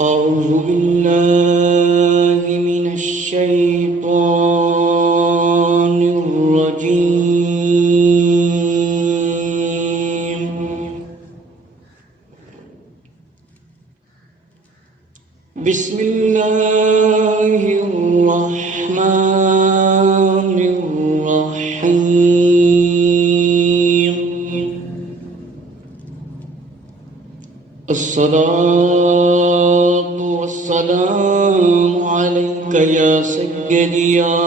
أعوذ بالله من الشيطان الرجيم. بسم الله الرحمن الرحيم. الصلاة والسلام عليك يا سيدي يا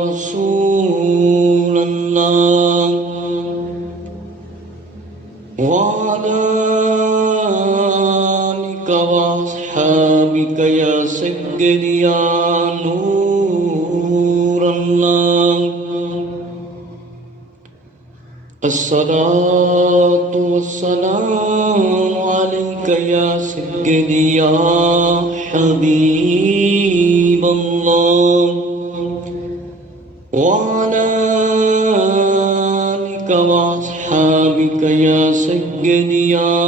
رسول الله وعلى آلك وأصحابك يا سيدي يا نور الله. الصلاة والسلام عليك يا سيدي يا حبيب الله وعلى آلك وأصحابك يا سيدي يا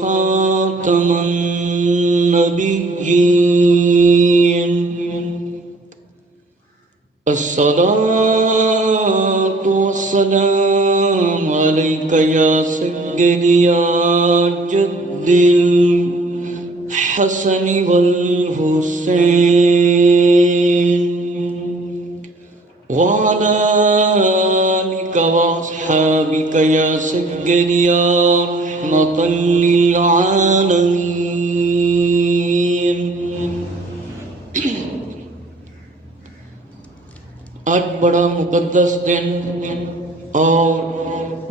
خاتم النبيين. الصلاة والسلام عليك يا سيدي يا جد الحسن والحسين وعلى آلك وأصحابك يا سيدي يا رحمة للعالمين. آج بڑا مقدس دن اور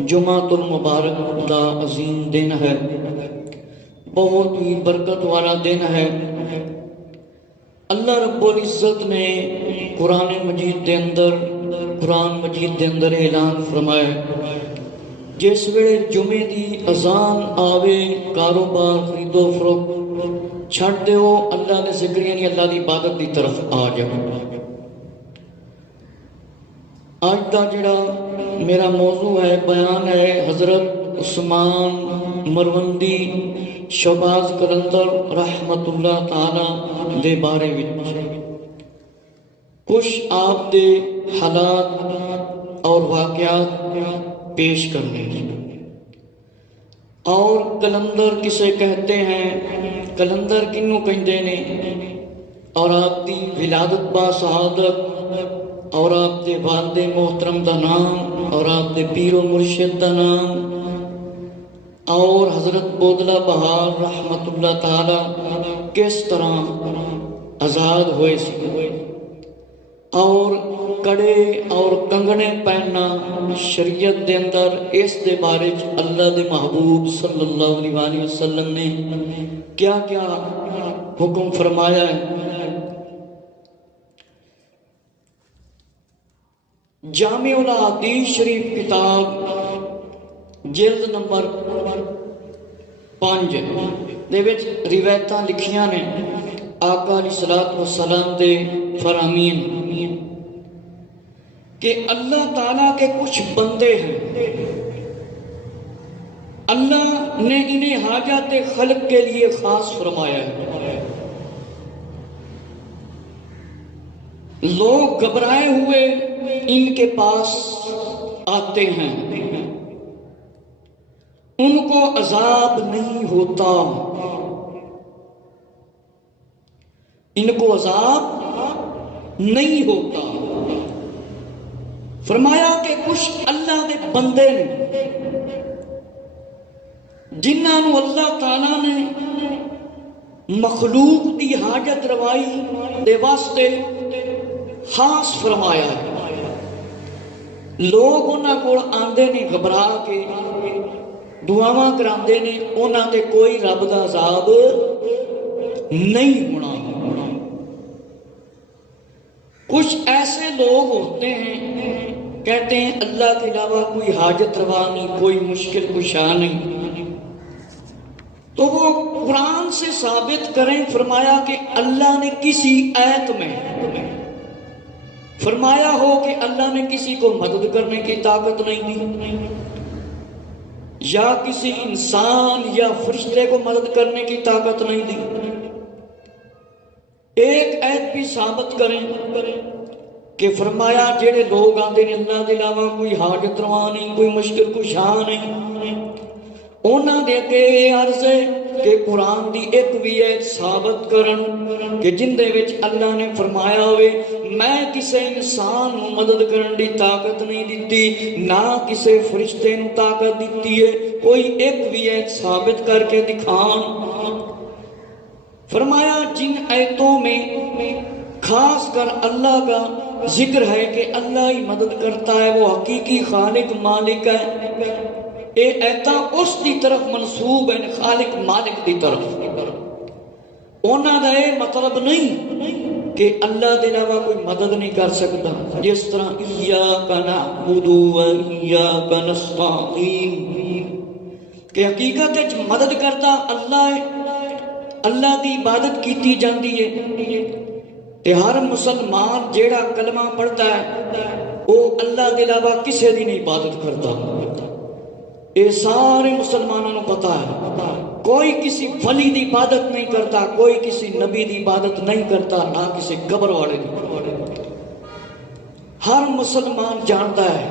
جمعۃ المبارک کا عظیم دن ہے، بہت ہی برکت والا دن ہے۔ اللہ رب العزت نے قرآن مجید دے اندر اعلان فرمایا، جس ویلے جمعے دی اذان آوے کاروبار خرید و فروخت چھڈ دیو، اللہ نے ذکر یعنی اللہ دی عبادت دی طرف آ جاؤ۔ آج کا جڑا میرا موضوع ہے، بیان ہے حضرت عثمان مروندی شہباز قلندر رحمت اللہ تعالی دے بارے وچ کچھ آپ دے حالات اور واقعات پیش کرنے ہیں۔ اور قلندر کسے کہتے ہیں، قلندر کنوں کہندے نے، اور آپ دی ولادت با سعادت اور آپ دے والد محترم دا نام اور آپ دے پیر و مرشد دا نام اور حضرت بودلہ بہار رحمت اللہ تعالی کس طرح آزاد ہوئے سی، اور کڑے اور کنگنے پہننا شریعت دے اندر، اس دے بارے اللہ دے محبوب صلی اللہ علیہ وسلم نے کیا کیا حکم فرمایا ہے۔ جامع الاحادیث شریف کتاب جلد نمبر 5 دے وچ روایتاں لکھیاں نے آقا علیہ الصلوۃ والسلام دے فرامین کہ اللہ تعالیٰ کے کچھ بندے ہیں، اللہ نے انہیں حاجات خلق کے لیے خاص فرمایا ہے۔ لوگ گھبرائے ہوئے ان کے پاس آتے ہیں، ان کو عذاب نہیں ہوتا، ان کو عذاب نہیں ہوتا۔ فرمایا کہ کچھ اللہ دے بندے نے جنہاں نو اللہ تعالیٰ نے مخلوق دی حاجت روائی دے واسطے خاص فرمایا ہے۔ لوگ انہاں کول آندے نے گھبرا کے، دعاواں کراندے نے، انہاں تے کوئی رب دا عذاب نہیں ہونا۔ کچھ ایسے لوگ ہوتے ہیں کہتے ہیں اللہ کے علاوہ کوئی حاجت روا نہیں، کوئی مشکل کشا نہیں، تو وہ قرآن سے ثابت کریں۔ فرمایا کہ اللہ نے کسی آیت میں فرمایا ہو کہ اللہ نے کسی کو مدد کرنے کی طاقت نہیں دی، یا کسی انسان یا فرشتے کو مدد کرنے کی طاقت نہیں دی، ایک ایت بھی ثابت کریں کہ فرمایا جڑے لوگ آتے ہیں اللہ کے علاوہ کوئی حاجت روا نہیں، کوئی مشکل کشا نہیں، انہاں دے اگے یہ عرض ہے کہ قرآن دی ایک بھی ایت ثابت کرن کہ جن دے وچ اللہ نے فرمایا ہوئے میں کسے انسان نو مدد کرن دی طاقت نہیں دیتی، نہ کسے فرشتے نو طاقت دیتی ہے، کوئی ایک بھی ایت ثابت کر کے دکھان۔ فرمایا جن ایتوں میں خاص کر اللہ کا ذکر ہے کہ اللہ ہی مدد کرتا ہے، وہ حقیقی خالق مالک ہے، اے ایتاں اس دی طرف منسوب ہیں، خالق مالک دی طرف۔ انہاں دا یہ مطلب نہیں کہ اللہ دے علاوہ کوئی مدد نہیں کر سکتا، جس طرح ایاک نعبد و ایاک نستعین کہ حقیقت وچ مدد کرتا اللہ ہے، اللہ دی عبادت کیتی جاندی ہے، تے ہر مسلمان جیڑا کلمہ پڑھتا ہے وہ اللہ دے علاوہ کسے دی نہیں عبادت کرتا، یہ سارے مسلمانوں کو پتا ہے۔ کوئی کسی ولی دی عبادت نہیں کرتا، کوئی کسی نبی دی عبادت نہیں کرتا، نہ کسی قبر والے دی۔ ہر مسلمان جانتا ہے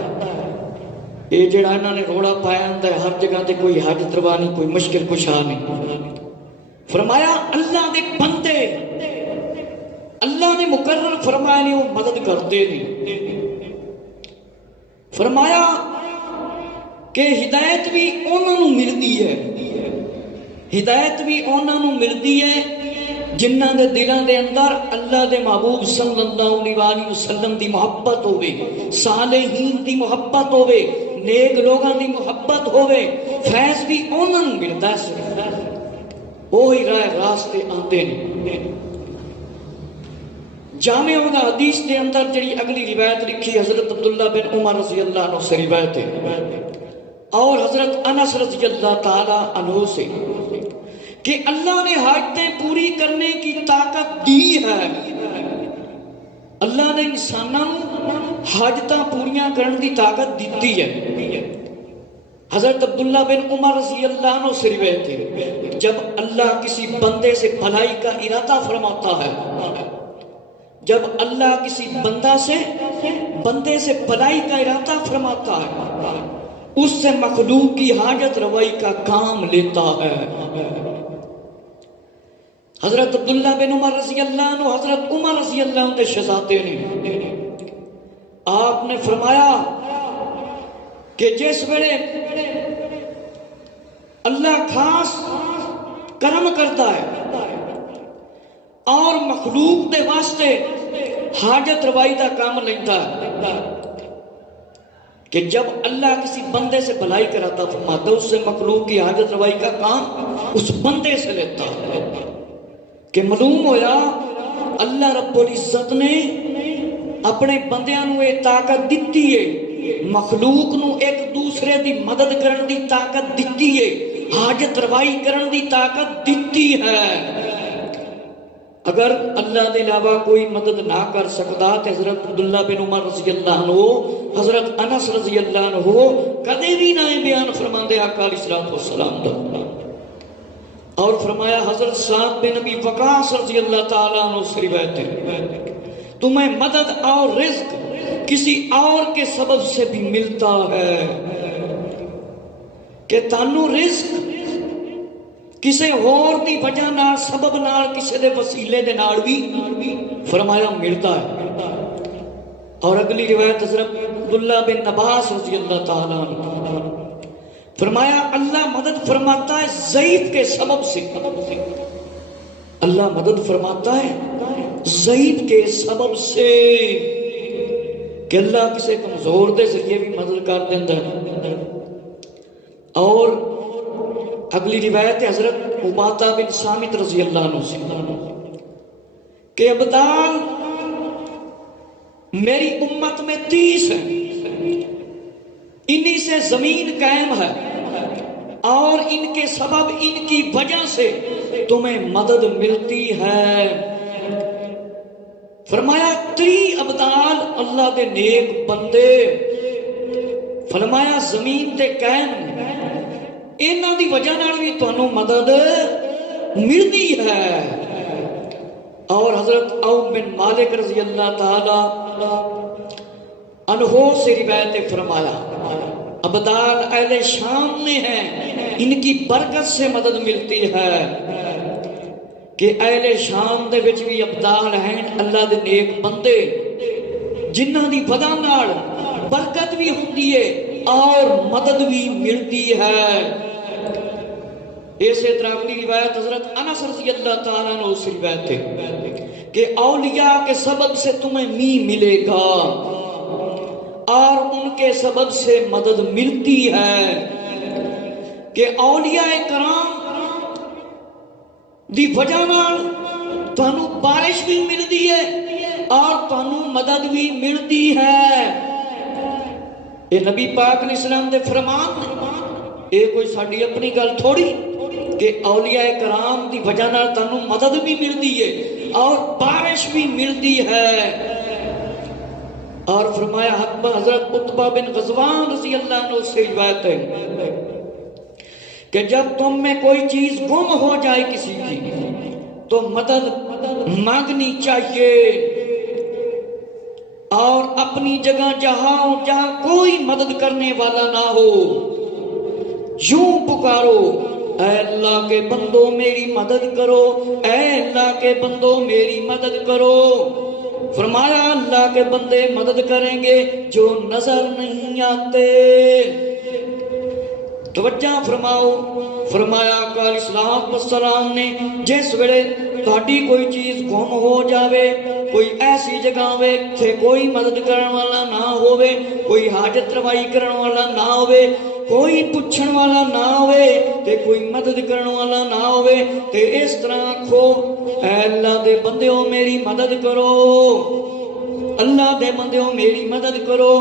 یہ جڑا انہوں نے روڑا پایا ہوتا ہے ہر جگہ تے کوئی حاجت روا نہیں، کوئی مشکل کشا نہیں۔ فرمایا اللہ دے بندے اللہ نے مقرر فرمایا نہیں، وہ مدد کرتے نہیں۔ فرمایا کہ ہدایت بھی انہوں نے ملتی ہے، ہدایت بھی انہوں نے ملتی ہے جنہ دے دلوں دے اندر اللہ دے محبوب صلی اللہ علیہ وسلم دی محبت ہوئے، صالحین دی محبت ہوئے، نیک لوگاں دی محبت ہوئے، فیض بھی انہوں نے ملتا ہے، وہی راہ راستے آتے ہیں۔ جامع حدیث دے اندر جڑی اگلی روایت لکھی حضرت عبداللہ بن عمر رضی اللہ عنہ سے روایت ہے اور حضرت انس رضی اللہ تعالی عنہ سے کہ اللہ نے حاجتیں پوری کرنے کی طاقت دی ہے، اللہ نے انسانوں حاجتاں پوریاں کرنے کی طاقت دیتی ہے۔ حضرت عبداللہ بن عمر رضی اللہ عنہ سے روایت ہے جب اللہ کسی بندے سے بھلائی کا ارادہ فرماتا ہے، جب اللہ کسی بندے سے بھلائی کا ارادہ فرماتا ہے، اس سے مخلوق کی حاجت روائی کا کام لیتا ہے۔ حضرت عبداللہ بن عمر رضی اللہ عنہ حضرت عمر رضی اللہ عنہ شہزادے نے آپ نے فرمایا کہ جس ویلے اللہ خاص کرم کرتا ہے اور مخلوق دے واسطے حاجت روائی دا کام لیتا ہے کہ جب اللہ کسی بندے سے بھلائی کراتا فرماتا اس سے مخلوق کی حاجت روائی کا کام اس بندے سے لیتا ہے، کہ معلوم ہویا اللہ رب العزت نے اپنے بندیاں نو یہ طاقت دیتی ہے، مخلوق نو ایک دوسرے دی مدد کرن دی طاقت دیتی ہے، حاجت روائی کرن دی طاقت دیتی ہے۔ اگر اللہ دے علاوہ کوئی مدد نہ کر سکتا تو حضرت عبداللہ بن عمر رضی اللہ عنہ حضرت انس رضی اللہ عنہ کدے بھی نہ بیان فرماندے آقا علیہ الصلوۃ والسلام دا۔ اور فرمایا حضرت سعد بن ابی وقاص رضی اللہ تعالی عنہ سے روایت ہے تمہیں مدد اور رزق کسی اور کے سبب سے بھی ملتا ہے، کہ تانوں رزق کسے اور دی وجہ نال سبب نال کسے دے وسیلے دے نال بھی فرمایا ملتا ہے۔ اور اگلی روایت حضرت عبداللہ بن عباس رضی اللہ تعالیٰ عنہ فرمایا اللہ مدد فرماتا ہے ضعیف کے سبب سے، اللہ مدد فرماتا ہے ضعیف کے سبب سے، کہ اللہ کسے کمزور دے ذریعے بھی مدد کر دیتا ہے۔ اور اگلی روایت حضرت عبادہ بن صامت رضی اللہ عنہ سے کہ ابدال میری امت میں 30 ہیں، انہی سے زمین قائم ہے اور ان کے سبب ان کی وجہ سے تمہیں مدد ملتی ہے۔ فرمایا 30 ابدال اللہ دے نیک بندے، فرمایا زمین تے قائم انہاں دی وجہ نال بھی تانوں مدد ملتی ہے۔ اور حضرت عوف بن مالک رضی اللہ تعالی عنہ سے روایت فرمایا ابدال اہل شام میں ہیں، ان کی برکت سے مدد ملتی ہے کہ اہل شام دے وچ بھی ابدال ہیں اللہ دے نیک بندے جنہاں دی وجہ نال برکت بھی ہوندی ہے اور مدد بھی ملتی ہے۔ اسی طرح کی روایت حضرت انس رضی اللہ تعالیٰ عنہ سے روایت ہے کہ اولیاء کے سبب سے تمہیں ملے گا اور ان کے سبب سے مدد ملتی ہے، کہ اولیاء کرام دی وجہ نال تانوں بارش بھی ملتی ہے اور تانوں مدد بھی ملتی ہے۔ یہ نبی پاک علیہ السلام دے فرمان یہ کوئی ساڈی اپنی گل تھوڑی کہ اولیاء کرام دی وجہ نال تانوں مدد بھی ملتی ہے اور بارش بھی ملتی ہے۔ اور فرمایا حضرت عتبہ بن غزوان رضی اللہ عنہ سے روایت ہے کہ جب تم میں کوئی چیز گم ہو جائے کسی کی تو مدد مانگنی چاہیے، اور اپنی جگہ جہاں کوئی مدد کرنے والا نہ ہو یوں پکارو اے اللہ کے بندو میری مدد کرو، اے اللہ کے بندو میری مدد کرو۔ فرمایا اللہ کے بندے مدد کریں گے جو نظر نہیں آتے۔ توجہ فرماؤ، فرمایا آقا علیہ الصلوۃ والسلام نے جس ویلے تہاڈی کوئی چیز گم ہو جاوے، کوئی ایسی جگہ ہوے کہ کوئی مدد کرن والا نہ ہووے، کوئی حاجت روائی کرن والا نہ ہووے، کوئی پوچھن والا نہ ہوئے تے کوئی مدد کرن والا نہ ہوئے تے اس طرح آکھو اے اللہ دے بندیوں میری مدد کرو، اللہ دے بندیوں میری مدد کرو۔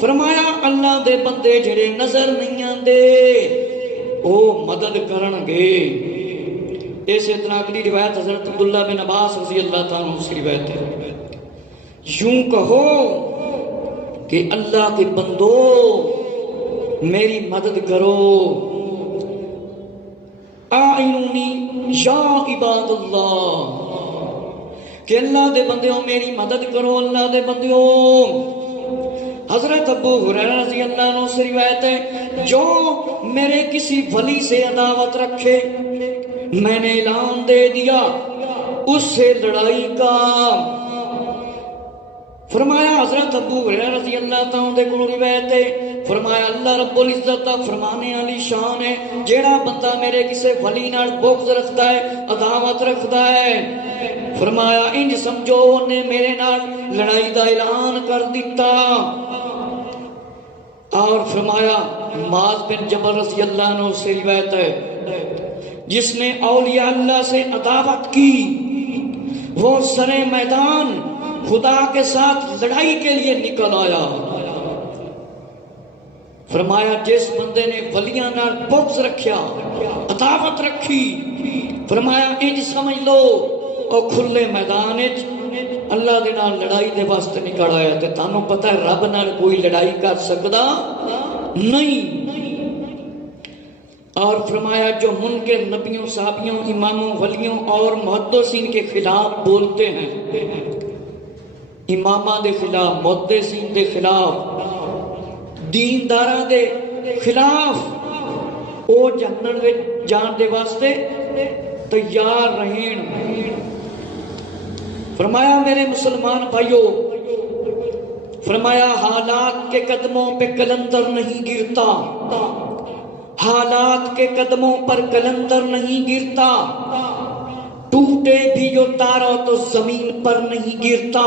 فرمایا اللہ دے بندے جڑے نظر نہیں آندے او مدد کرن گے۔ اسی طرح اگلی روایت حضرت عبداللہ بن عباس رضی اللہ تعالیٰ عنہ سے روایت ہے، یوں کہو کہ اللہ کے بندو میری مدد کرو، آئینونی یا عباد اللہ، کہ اللہ دے بندیوں میری مدد کرو، اللہ دے بندیوں۔ حضرت ابو ہریرہ رضی اللہ عنہ سے روایت ہے جو میرے کسی ولی سے عداوت رکھے میں نے اعلان دے دیا اس سے لڑائی کا۔ فرمایا حضرت ابو ہریرہ رضی اللہ تعالیٰ عنہ کو روایت ہے، فرمایا اللہ رب العزت فرمانے والی شان ہے جیڑا بندہ میرے کسے ولی نال بغض رکھتا ہے، عداوت رکھتا ہے، فرمایا انج سمجھو نے میرے نال لڑائی دا اعلان کر دیتا۔ اور فرمایا معاذ بن جبل رضی اللہ عنہ سے روایت ہے جس نے اولیاء اللہ سے عداوت کی وہ سرے میدان خدا کے ساتھ لڑائی کے لیے نکل آیا۔ فرمایا جس بندے نے ولیاں نال بغض رکھیا، عداوت رکھی، فرمایا انج سمجھ لو او کھلے میدان وچ اللہ دے نال لڑائی دے واسطے نکل آیا۔ تے تانوں پتہ ہے رب نال کوئی لڑائی کر سکدا نہیں۔ اور فرمایا جو منکر نبیوں، صحابیوں، اماموں، ولیوں اور محدثین کے خلاف بولتے ہیں، امامہ دے خلاف، محدثین دے خلاف، دینداراں دے خلاف، او جہنم وچ جان دے واسطے تیار رہن۔ فرمایا میرے مسلمان بھائیوں، فرمایا حالات کے قدموں پہ کلندر نہیں گرتا، حالات کے قدموں پر کلندر نہیں گرتا، ٹوٹے بھی جو تارا تو زمین پر نہیں گرتا،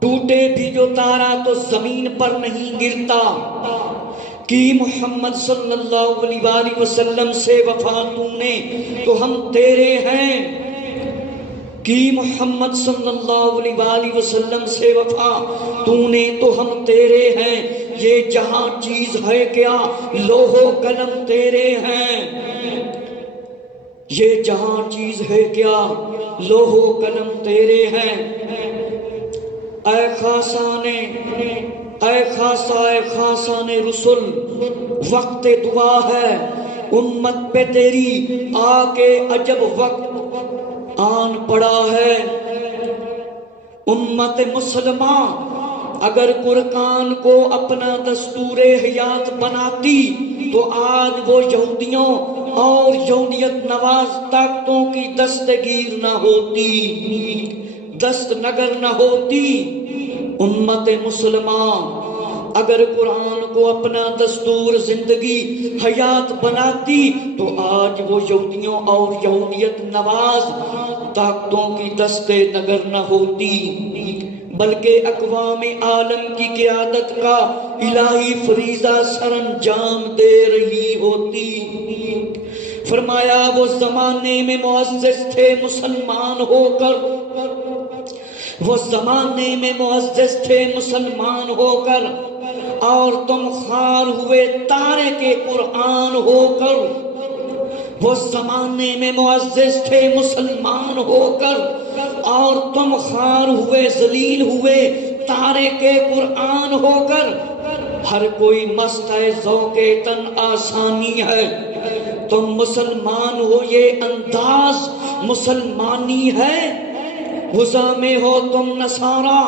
ٹوٹے بھی جو تارا تو زمین پر نہیں گرتا، کہ محمد صلی اللہ علیہ وآلہ وسلم سے وفا تو نے تو ہم تیرے ہیں، کہ محمد صلی اللہ علیہ وآلہ وسلم سے وفا تو نے تو ہم تیرے ہیں، یہ جہاں چیز ہے کیا لوح و قلم تیرے ہیں، یہ جہاں چیز ہے کیا لوح و قلم تیرے ہیں۔ اے خاصانے، اے خاصان رسول، وقت دعا ہے امت پہ تیری، آ کے عجب وقت آن پڑا ہے امت مسلمہ اگر قرآن کو اپنا دستور حیات بناتی تو آج وہ یہودیوں اور یہودیت نواز طاقتوں کی دستگیر نہ ہوتی، دست نگر نہ ہوتی۔ امت مسلمہ اگر قرآن کو اپنا دستور زندگی حیات بناتی تو آج وہ یہودیوں اور یہودیت نواز طاقتوں کی دست نگر نہ ہوتی، بلکہ اقوام عالم کی قیادت کا الہی فریضہ سر انجام دے رہی ہوتی۔ فرمایا وہ زمانے میں معزز تھے مسلمان ہو کر، وہ زمانے میں معزز تھے مسلمان ہو کر، اور تم خوار ہوئے تارے کے قرآن ہو کر۔ وہ زمانے میں معزز تھے مسلمان ہو کر، اور تم خوار ہوئے ذلیل ہوئے تارے کے قرآن ہو کر۔ ہر کوئی مست ہے ذوق تن آسانی ہے، تم مسلمان ہو یہ انداز مسلمانی ہے۔ غزہ میں ہو تم نصارہ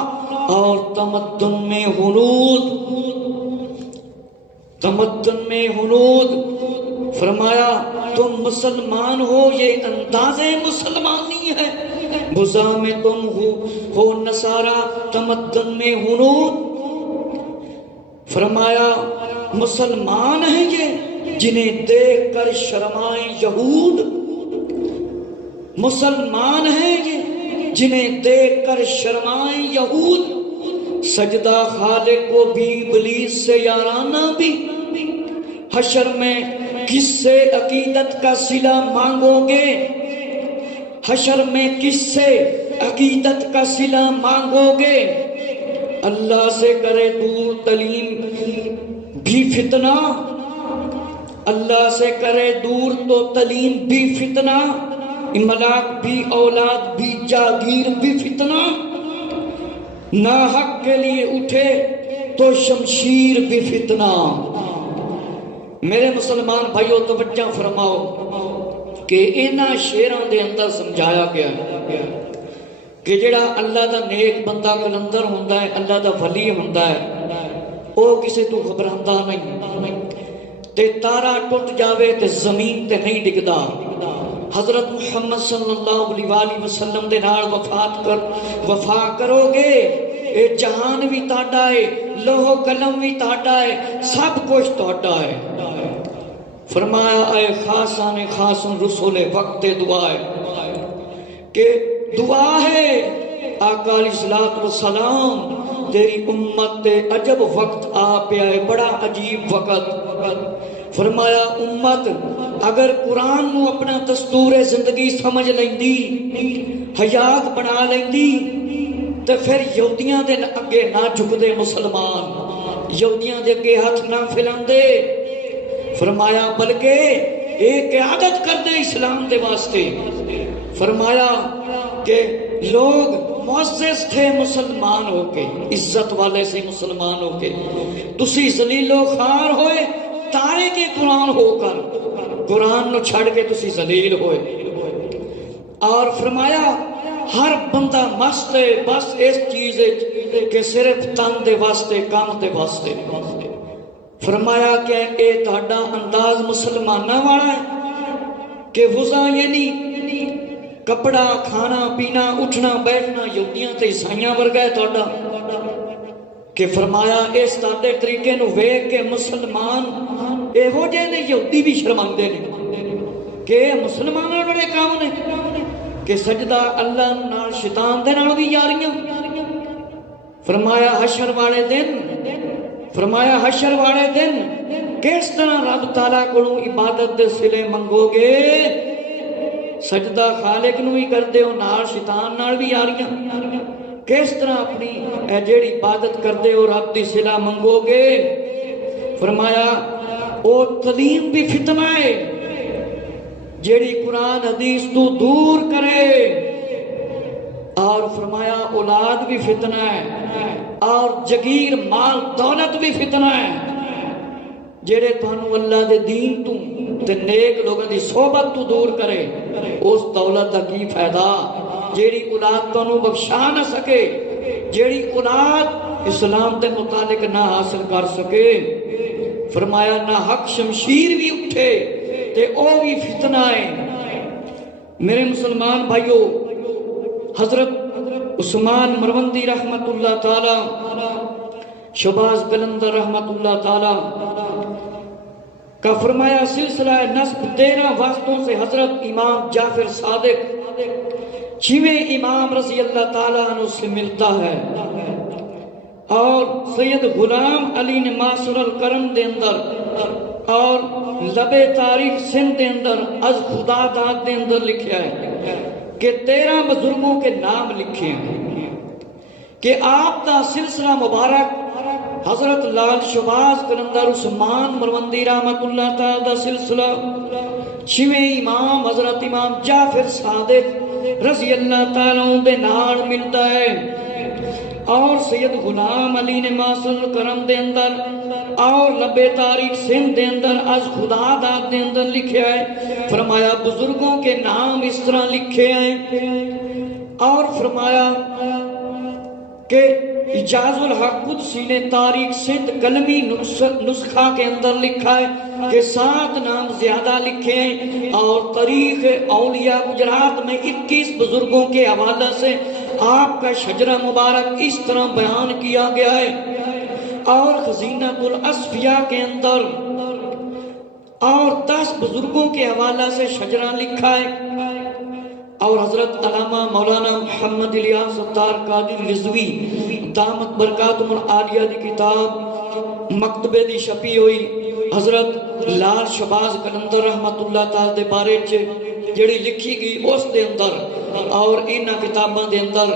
اور تمدن میں ہنود، تمدن میں ہنود۔ فرمایا تم مسلمان ہو یہ انداز مسلمانی ہے، غزہ میں تم ہو نصارہ تمدن میں ہنود۔ فرمایا مسلمان ہیں یہ جنہیں دیکھ کر شرمائیں یہود، مسلمان ہیں یہ جنہیں دیکھ کر شرمائیں یہود۔ سجدہ خالق کو بھی ابلیس سے یارانہ بھی، حشر میں کس سے عقیدت کا صلہ مانگو گے، حشر میں کس سے عقیدت کا صلہ مانگو گے۔ اللہ سے کرے دور تعلیم بھی فتنہ، اللہ سے کرے دور تو تعلیم بھی فتنہ، املاک بھی اولاد بھی جاگیر بھی فتنہ، ناحق کے لیے اٹھے تو شمشیر بھی فتنہ۔ میرے مسلمان بھائیو توجہ فرماؤ کہ انہاں شیراں دے اندر سمجھایا گیا ہے کہ جڑا اللہ دا نیک بندہ کلندر ہوندا ہے، اللہ دا ولی ہوندا ہے، او کسے تو گھبراندا نہیں، تے تارا ٹوٹ جاوے تے زمین تے نہیں ڈگدا۔ حضرت محمد صلی اللہ علیہ وآلہ وسلم دے نال وفا کرو گے، اے جہان بھی تہاڈا ہے، لوح قلم بھی تہاڈا ہے، سب کچھ تہاڈا ہے۔ فرمایا اے خاصان خاصن رسول وقت دعا ہے کہ دعا ہے آقا علیہ الصلوۃ والسلام تیری امت تے عجب وقت آ پیا ہے، بڑا عجیب وقت۔ فرمایا امت اگر قرآن نو اپنا دستور زندگی سمجھ لیندی، حیات بنا لیندی، تے پھر یہودیاں دے اگے نہ جھکدے مسلمان، یہودیاں دے اگے ہاتھ نہ پھیلاندے۔ فرمایا بلکہ ایک قیادت کر دے اسلام دے واسطے۔ فرمایا کہ لوگ معزز تھے مسلمان ہو کے، عزت والے سے مسلمان ہو کے، تسی ذلیل و خوار ہوئے تارے کے قرآن ہو کر، قرآن نو چھڑ کے تسی ذلیل ہوئے۔ اور فرمایا ہر بندہ مست ہے بس اس چیز کہ صرف تن دے واسطے کام دے واسطے۔ فرمایا کہ اے تہاڈا انداز مسلماناں والا ہے کہ وضع یعنی کپڑا کھانا پینا اٹھنا بیٹھنا یہودیاں تے عیسائیاں ورگا ہے تہاڈا، کہ فرمایا اس تہاڈے طریقے نو ویکھ کے مسلمان ایہو جے نے یہودی بھی شرماندے نے کہ مسلماناں بڑے کام نے کہ سجدہ اللہ نال شیطان دے نال بھی یاریاں۔ فرمایا حشر والے دن، فرمایا حشر والے دن کس طرح رب تعالیٰ کو عبادت دے صلے منگو گے، سجدہ خالق نو ہی کر دے ہو نال شیطان نال بھی یاریاں، کس طرح اپنی جیڑی عبادت کر دے ہو رب دی صلہ منگو گے۔ فرمایا او تعلیم بھی فتنہ ہے جیڑی قرآن حدیث تو دور کرے، اور فرمایا اولاد بھی فتنہ ہے اور جگیر مال دولت بھی فتنہ ہے جیڑے تانوں اللہ دے دین تو تے نیک لوگوں دی صحبت تو دور کرے، اس دولت دا کی فائدہ جیڑی اولاد تو بخشا نہ سکے، جیڑی اولاد اسلام دے متعلق نہ حاصل کر سکے۔ فرمایا نہ حق شمشیر بھی اٹھے تے او بھی فتنہ ہے۔ میرے مسلمان بھائیو، حضرت عثمان مروندی رحمت اللہ تعالی، شہباز قلندر رحمت اللہ تعالی کا فرمایا سلسلہ نسب 13 واسطوں سے حضرت امام جعفر صادق 6ویں امام رضی اللہ تعالیٰ عنہ سے ملتا ہے، اور سید غلام علی نے معاصر الکرم دے اندر اور لبے تاریخ سندھ دے اندر از خدا داد دے اندر لکھیا ہے کہ 13 بزرگوں کے نام لکھے ہیں کہ آپ دا سلسلہ مبارک حضرت لال شہباز قلندر عثمان مروندی رحمت اللہ تعالی دا سلسلہ، 6ویں امام حضرت امام جعفر صادق رضی اللہ تعالیٰ عنہ دے نال ملتا ہے، اور سید غلام علی نے معاصر کرم دے اندر اور لبے تاریخ سندھ دے اندر از خدا داد دے اندر لکھے ہے۔ فرمایا بزرگوں کے نام اس طرح لکھے ہیں، اور فرمایا کہ اجاز الحق قدسی نے تاریخ سندھ قلمی نسخہ کے اندر لکھا ہے کہ 7 نام زیادہ لکھے ہیں، اور تاریخ اولیاء گجرات میں 21 بزرگوں کے حوالہ سے آپ کا شجرہ مبارک اس طرح بیان کیا گیا ہے، اور خزینۃ الاصفیاء کے اندر اور 10 بزرگوں کے حوالہ سے شجرہ لکھا ہے، اور حضرت علامہ مولانا محمد الیاس ستار قادری رضوی دامت برکاتہم العالیہ دی کتاب مکتبے دی چھپی ہوئی حضرت لال شہباز قلندر رحمت اللہ تعالی دے بارے جڑی لکھی گئی اس دے اندر اور انہاں کتاباں دے اندر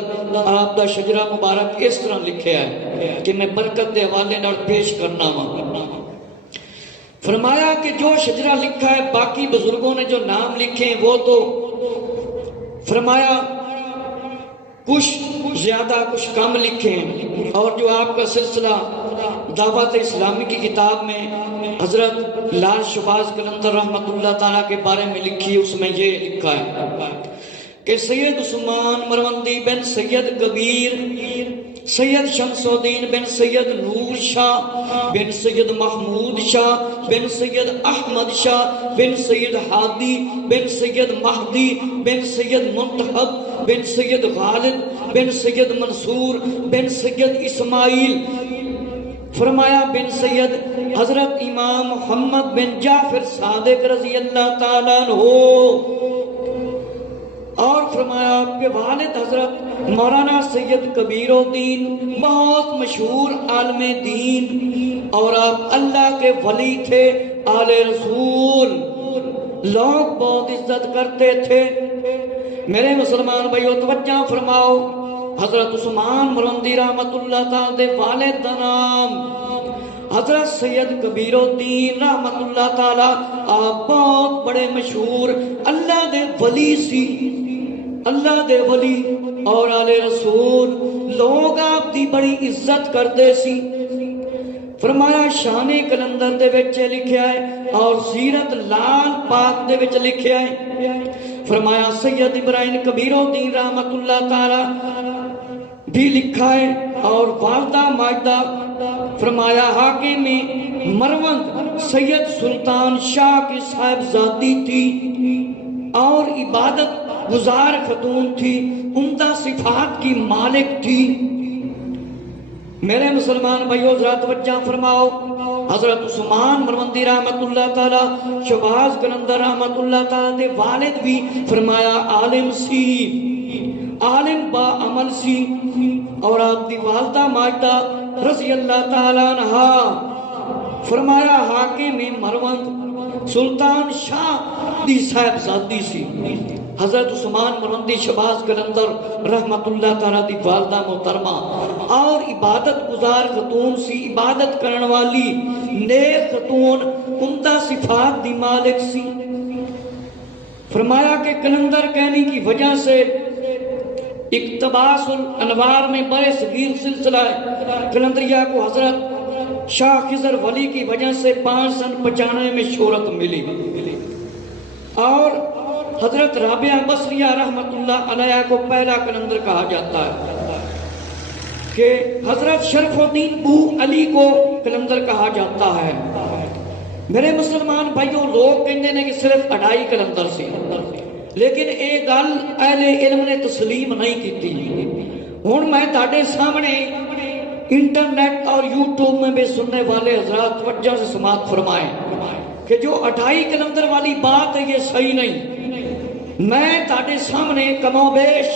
آپ دا شجرہ مبارک اس طرح لکھیا ہے کہ میں برکت دے حوالے نال پیش کرنا وا۔ فرمایا کہ جو شجرہ لکھا ہے باقی بزرگوں نے جو نام لکھے ہیں وہ تو فرمایا کچھ زیادہ کچھ کم لکھے ہیں، اور جو آپ کا سلسلہ دعوت اسلامی کی کتاب میں حضرت لال شہباز قلندر رحمت اللہ تعالیٰ کے بارے میں لکھی، اس میں یہ لکھا ہے کہ سید عثمان مروندی بن سید کبیر، سید شمس الدین بن سید نور شاہ بن سید محمود شاہ بن سید احمد شاہ بن سید ہادی بن سید مہدی بن سید منتخب بن سید غالب بن سید منصور بن سید اسماعیل، فرمایا بن سید حضرت امام محمد بن جعفر صادق رضی اللہ تعالیٰ عنہ، اور فرمایا آپ کے والد حضرت مولانا سید کبیر الدین بہت مشہور عالم دین، اور آپ اللہ کے ولی تھے، آل رسول، لوگ بہت عزت کرتے تھے۔ میرے مسلمان بھائیو توجہ فرماؤ، حضرت عثمان مروندی رحمت اللہ تعالی دے والد دا نام حضرت سید کبیر الدین رحمت اللہ تعالی، آپ بہت بڑے مشہور اللہ دے ولی سی، اللہ دے ولی اور آل رسول، لوگ آپ دی بڑی عزت کرتے سی۔ فرمایا شان کلندر دے وچ لکھیا ہے اور سیرت لال پاک دے وچ لکھیا ہے، فرمایا سید ابراہیم کبیر الدین رحمت اللہ تعالی بھی لکھا ہے، اور والدہ ماجدہ فرمایا حاکم مروند سید سلطان شاہ کی صاحبزادی تھی، اور عبادت گزار خاتون تھی، عمدہ صفات کی مالک تھی۔ میرے مسلمان بھائیو ذرا توجہ فرماؤ، حضرت عثمان مروندی رحمت اللہ تعالی شہباز قلندر رحمت اللہ تعالی دے والد بھی فرمایا عالم سی، عالم با عمل سی، اور آپ دی والدہ ماجدہ رضی اللہ تعالیٰ عنہ فرمایا حاکم مروند سلطان شاہ دی صاحبزادی سی۔ حضرت عثمان مروندی شہباز قلندر رحمت اللہ تعالیٰ دی والدہ محترمہ اور عبادت گزار خاتون سی، عبادت کرن والی نیک خاتون، عمدہ صفات دی مالک سی۔ فرمایا کہ قلندر کہنے کی وجہ سے اقتباس الانوار میں بڑے صغیر سلسلہ قلندریہ کو حضرت شاہ خضر ولی کی وجہ سے 5 سن 95 میں شہرت ملی۔ اور حضرت رابعہ بصریہ رحمت اللہ علیہ کو پہلا کلندر کہا جاتا ہے، کہ حضرت شرف الدین بو علی کو کلندر کہا جاتا ہے۔ میرے مسلمان بھائیوں، لوگ کہتے ہیں کہ صرف 2.5 کلندر سی، لیکن یہ گل اہل علم نے تسلیم نہیں کی۔ ہوں میں تھوڑے سامنے انٹرنیٹ اور یوٹیوب میں بھی سننے والے حضرات توجہ سے سماعت فرمائیں کہ جو 2.5 کلندر والی بات ہے یہ صحیح نہیں۔ میں تھوڑے سامنے کم و بیش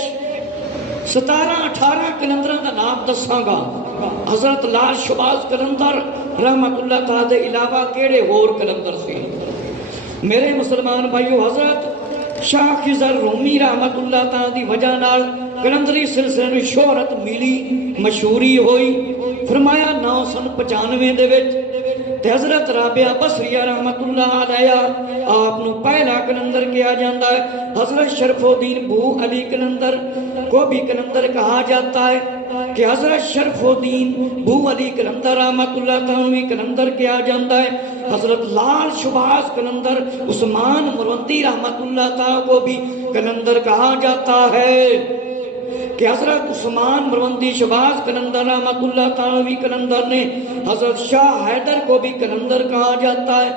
17-18 کلندروں کا نام دساں گا۔ حضرت لال شباز کلندر رحمت اللہ تعالی دے علاوہ کیڑے اور کلندر سے؟ میرے مسلمان بھائیو، حضرت شاہ خضر رومی رحمت اللہ تعالی دی وجہ نال کلندری سلسلے میں شہرت ملی، مشہوری ہوئی۔ فرمایا 995 دے وچ تے حضرت رابعہ بصریہ رحمت اللہ علیہ آپ نو پہلا کلندر کیا جاتا ہے۔ حضرت شرف الدین بو علی کلندر کو بھی کلندر کہا جاتا ہے کہ حضرت شرف الدین بو علی کلندر رحمت اللہ تعالی کلندر کیا جاتا ہے۔ حضرت لال شباز کلندر عثمان مروندی رحمت اللہ تعالی کو بھی کلندر کہا جاتا ہے کہ حضرت عثمان مروندی شباز کلندر رحمت اللہ تعالی کلندر نے حضرت شاہ حیدر کو بھی کلندر کہا جاتا ہے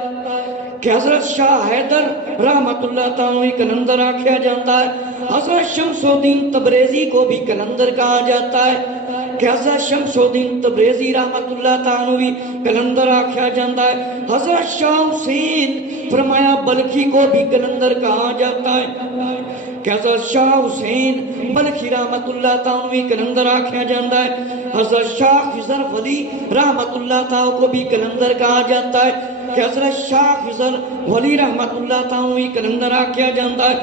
کہ حضرت شاہ حیدر رحمت اللہ تعالی کلندر آکھیا جاتا ہے۔ حضرت شمس الدین تبریزی کو بھی کلندر کہا جاتا ہے کہ حضرت شمس الدین تبریزی رحمت اللہ تعالی کلندر آکھیا جاتا ہے۔ حضرت شاہ حسین فرمایا بلخی کو بھی کلندر کہا جاتا ہے کہ حضرت شاہ حسین بلخی رحمت اللہ تعالی کلندر آکھیا جاتا ہے۔ حضرت شاہ خضر ولی رحمت اللہ تعالی کو بھی کلندر کہا جاتا ہے کہ حضرت شاہ خضر ولی رحمت اللہ تعالی کلندر آکھیا جاتا ہے۔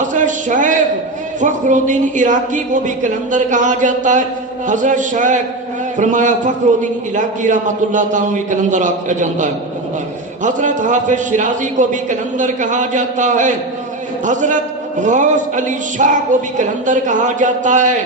حضرت شیخ فخر الدین عراقی کو بھی کلندر کہا جاتا ہے۔ حضرت شیخ فرمایا فخر الدین عراقی رحمت اللہ تعالی کلندر آکھیا جاتا ہے۔ حضرت حافظ شیرازی کو بھی کلندر کہا جاتا ہے۔ حضرت غوث علی شاہ کو بھی کلندر کہا جاتا ہے۔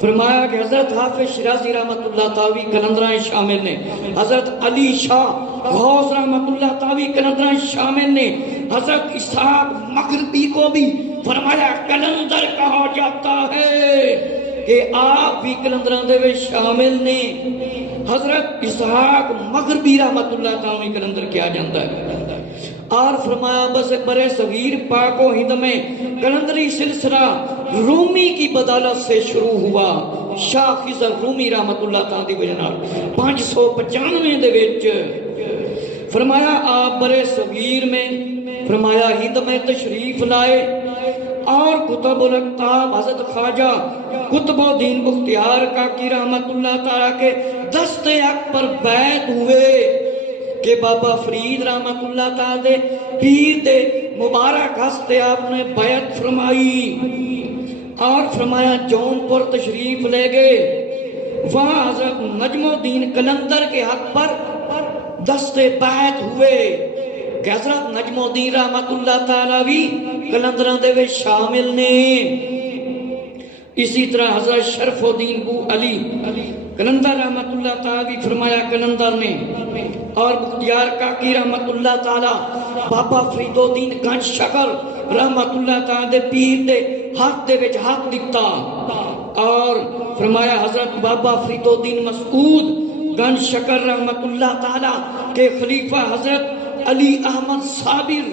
فرمایا کہ حضرت حافظ شیرازی رحمت اللہ تعالی کلندرائیں شامل نے۔ حضرت علی شاہ غوث رحمت اللہ تعالی کلندرائیں شامل نے۔ حضرت اسحاق مغربی کو بھی فرمایا کلندر کہا جاتا ہے کہ آپ بھی کلندروں دے وچ شامل نے۔ حضرت اسحاق مغربی رحمت اللہ تعالی کلندر کیا جاتا ہے۔ اور فرمایا بس برے صغیر پاک و ہند میں کلندری سلسلہ رومی کی بدالت سے شروع ہوا۔ شاہ خضر رومی رحمت اللہ تعالی وجہ نال 595 دے وچ فرمایا آپ برے صغیر میں فرمایا ہند میں تشریف لائے اور کتب الاقطاب حضرت خواجہ قطب الدین بختیار کاکی رحمت اللہ تعالی کے دست حق پر بیعت ہوئے کہ بابا فرید رحمت اللہ تعالی دے پیر دے مبارک ہستے آپ نے بیعت فرمائی اور فرمایا جون پور تشریف لے گئے۔ وہاں حضرت نجم الدین کلندر کے حق پر دست بیعت ہوئے کہ حضرت نجم الدین رحمت اللہ تعالی بھی کلندروں دے وچ شامل نے۔ اسی طرح حضرت شرف الدین بو علی کلندر رحمت اللہ تعالی فرمایا کلندر نے اور بختیار کاکی رحمت اللہ تعالی بابا فرید الدین گنج شکر رحمت اللہ تعالی دے پیر دے ہاتھ دے وچ ہاتھ دتا اور فرمایا حضرت بابا فرید الدین مسعود گنج شکر رحمت اللہ تعالی کے خلیفہ حضرت علی احمد صابر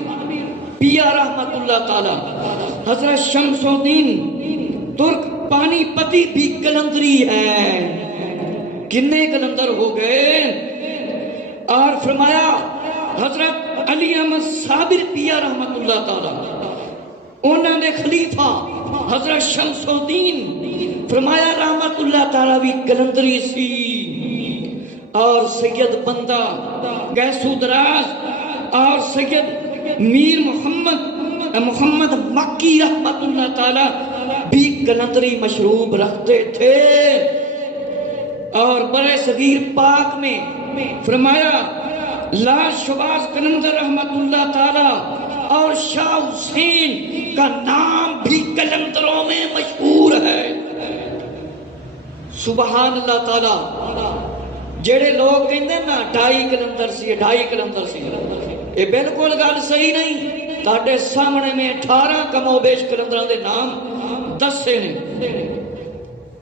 پیا رحمت اللہ تعالی حضرت شمس الدین ترک پانی پتی بھی کلندری ہے۔ کنے کلندر ہو گئے؟ اور فرمایا حضرت علی احمد صابر پیا رحمت اللہ تعالی انہوں نے خلیفہ حضرت شمس الدین فرمایا رحمت اللہ تعالی بھی کلندری سی۔ اور سید بندہ گیسو دراز اور سید میر محمد مکی رحمت اللہ تعالی بھی کلندری مشروب رکھتے تھے۔ اور برے صغیر پاک میں فرمایا لال شباز کلندر رحمت اللہ تعالی اور شاہ حسین کا نام بھی کلندروں میں مشہور ہے۔ سبحان اللہ تعالی۔ جڑے لوگ کہندے نا 2.5 کلندر سی 2.5 کلندر سی، یہ بالکل گل صحیح نہیں۔ تاڑے سامنے میں 18 کم و بیش کلندران دے نام دسے نے۔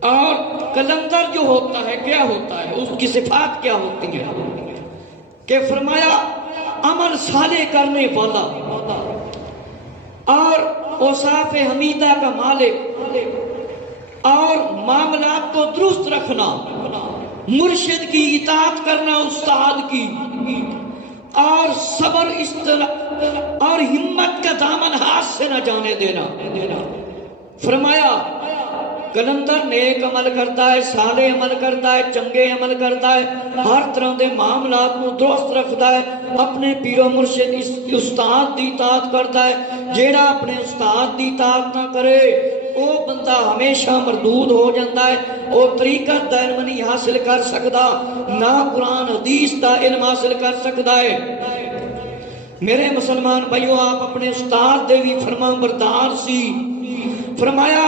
اور کلندر جو ہوتا ہے کیا ہوتا ہے، اس کی صفات کیا ہوتی ہیں کہ فرمایا عمل صالح کرنے والا اور اوصاف حمیدہ کا مالک اور معاملات کو درست رکھنا، مرشد کی اطاعت کرنا استاد کی، اور صبر اور ہمت کا دامن ہاتھ سے نہ جانے دینا۔ فرمایا کلندر نیک عمل کرتا ہے، صالح عمل کرتا ہے، چنگے عمل کرتا ہے، ہر طرح دے معاملات کو درست رکھتا ہے، اپنے پیر و مرشد استاد دی اطاعت کرتا ہے۔ جیڑا اپنے استاد دی اطاعت نہ کرے وہ بندہ ہمیشہ مردود ہو جاتا ہے، وہ طریقت دا علم نہیں حاصل کر سکتا، نہ قرآن حدیث دا علم حاصل کر سکتا ہے۔ میرے مسلمان بھائیو، آپ اپنے استاد دے بھی فرمان بردار سی۔ فرمایا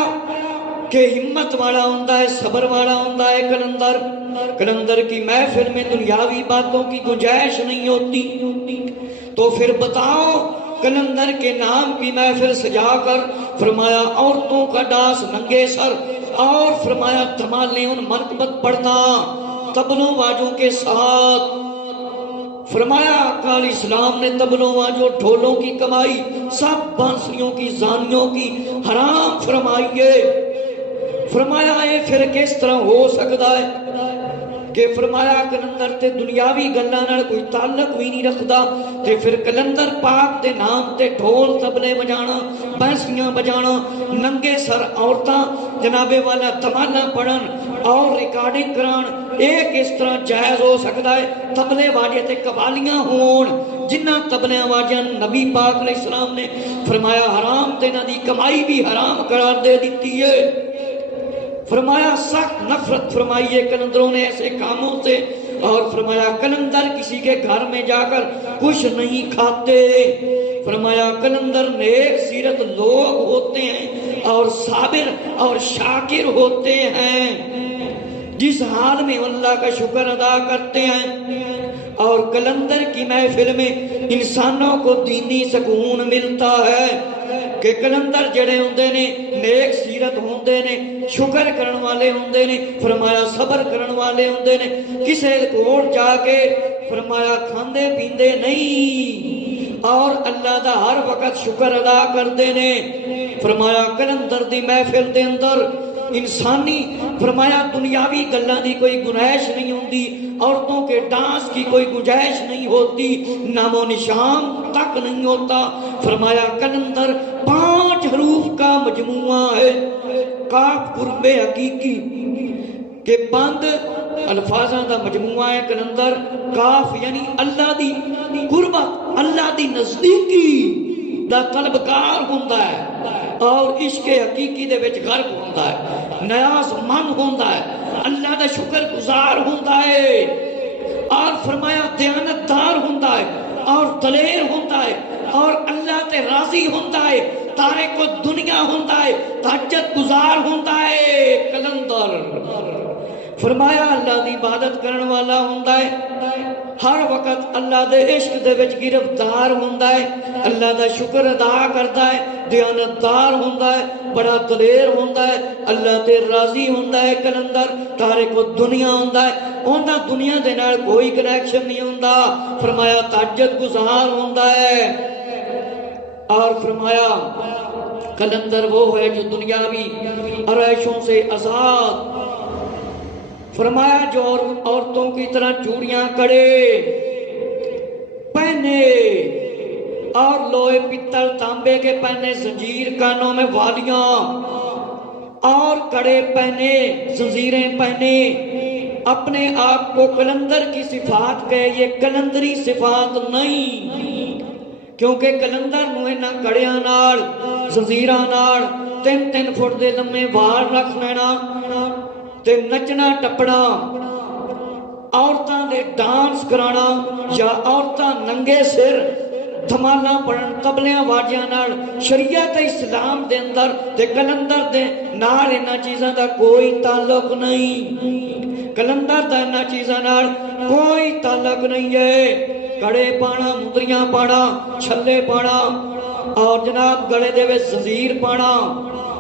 کہ ہمت والا ہوندہ ہے، صبر والا ہوندہ ہے کلندر۔ کلندر کی محفل میں دنیاوی باتوں کی گنجائش نہیں ہوتی، تو پھر بتاؤ کلندر کے نام کی محفل سجا کر فرمایا عورتوں کا ڈاس ننگے سر، اور فرمایا دھمالیں ان مرتبت پڑھنا تبلوں واجوں کے ساتھ۔ فرمایا آقا علیہ السلام نے تبلوں واجوں ڈھولوں کی کمائی سب بانسریوں کی زانیوں کی حرام فرمائیے۔ فرمایا اے پھر کس طرح ہو سکتا ہے کہ فرمایا کلندر تے دنیاوی گلاں نال کوئی تعلق بھی نہیں رکھدا، تے پھر کلندر پاک دے نام تے ڈھول تبلے بجانا، بانسریاں بجانا، ننگے سر عورتاں جناب والا تمانا پڑھن اور ریکارڈنگ کران، ایک اس طرح جائز ہو سکتا ہے؟ تبلے واجے تے قوالیاں ہون، جنہ تبلے واجیاں نبی پاک علیہ السلام نے فرمایا حرام تے نہ دی کمائی بھی حرام قرار دے دیتی ہے۔ فرمایا سخت نفرت فرمائیے کلندروں نے ایسے کاموں سے، اور فرمایا کلندر کسی کے گھر میں جا کر کچھ نہیں کھاتے۔ فرمایا کلندر نیک سیرت لوگ ہوتے ہیں اور صابر اور شاکر ہوتے ہیں، جس حال میں اللہ کا شکر ادا کرتے ہیں۔ اور کلندر کی محفل میں انسانوں کو دینی سکون ملتا ہے کہ کلندر جڑے ہوندے نے نیک سیرت ہوندے نے، شکر کرن والے ہوندے نے، فرمایا صبر کرن والے ہوندے نے، کسے کوڑ جا کے فرمایا کھاندے پیندے نہیں، اور اللہ دا ہر وقت شکر ادا کردے نے۔ فرمایا کلندر دی محفل دے اندر انسانی فرمایا دنیاوی گلاں دی کوئی گنجائش نہیں ہوندی، عورتوں کے ڈانس کی کوئی گنجائش نہیں ہوتی، نام و نشان تک نہیں ہوتا۔ فرمایا کلندر 5 حروف کا مجموعہ ہے، کاف قرب حقیقی کہ 5 الفاظاں دا مجموعہ ہے کلندر۔ کاف یعنی اللہ دی قربت، اللہ دی نزدیکی دا طلبکار ہوندا ہے، اور عشق حقیقی دے وچ غرق ہوندا ہے، نیاز مند ہوندا ہے، اللہ دا شکر گزار ہوندا ہے، اور فرمایا دیانتدار ہوندا ہے، اور دلیر ہوندا ہے، اور اللہ تے راضی ہوندا ہے، تارک دنیا ہوندا ہے، تہجد گزار ہوندا ہے کلندر۔ فرمایا اللہ دی عبادت کرن والا ہوندا ہے، ہر وقت اللہ دے عشق دے وچ گرفتار ہوندا ہے، اللہ دا شکر ادا کردا ہے، دیانتدار ہوندا ہے، بڑا دلیر ہوندا ہے، اللہ تے راضی ہوندا ہے کلندر، تارک دنیا ہوندا ہے، اوندا دنیا دے نال کوئی کنیکشن نہیں ہوندا۔ فرمایا تہجد گزار ہوندا ہے، اور فرمایا کلندر وہ ہے جو دنیاوی عرائشوں سے آزاد۔ فرمایا جو عورتوں کی طرح چوڑیاں کڑے پہنے اور لوہے پتل تانبے کے پہنے، زنجیر کانوں میں والیاں اور کڑے پہنے، زنجیریں پہنے، اپنے آپ کو کلندر کی صفات کہے، یہ کلندری صفات نہیں، کیونکہ کلندر نوے نہ کڑیاں نال زنجیراں نال 3-3 فٹ دے لمے وال رکھ لینا تے نچنا ٹپنا، عورتاں دے ڈانس کرانا، یا عورتاں ننگے سر دھمالاں پڑھن تبلیاں واجیاں نال، شریعت اسلام دے اندر تے کلندر دے نال انہاں چیزاں دا کوئی تعلق نہیں، کلندر دا انہاں چیزاں نال کوئی تعلق نہیں ہے۔ کڑے پانا، مندریاں پانا، چھلے پانا، اور جناب گلے دے وچ زنجیر پانا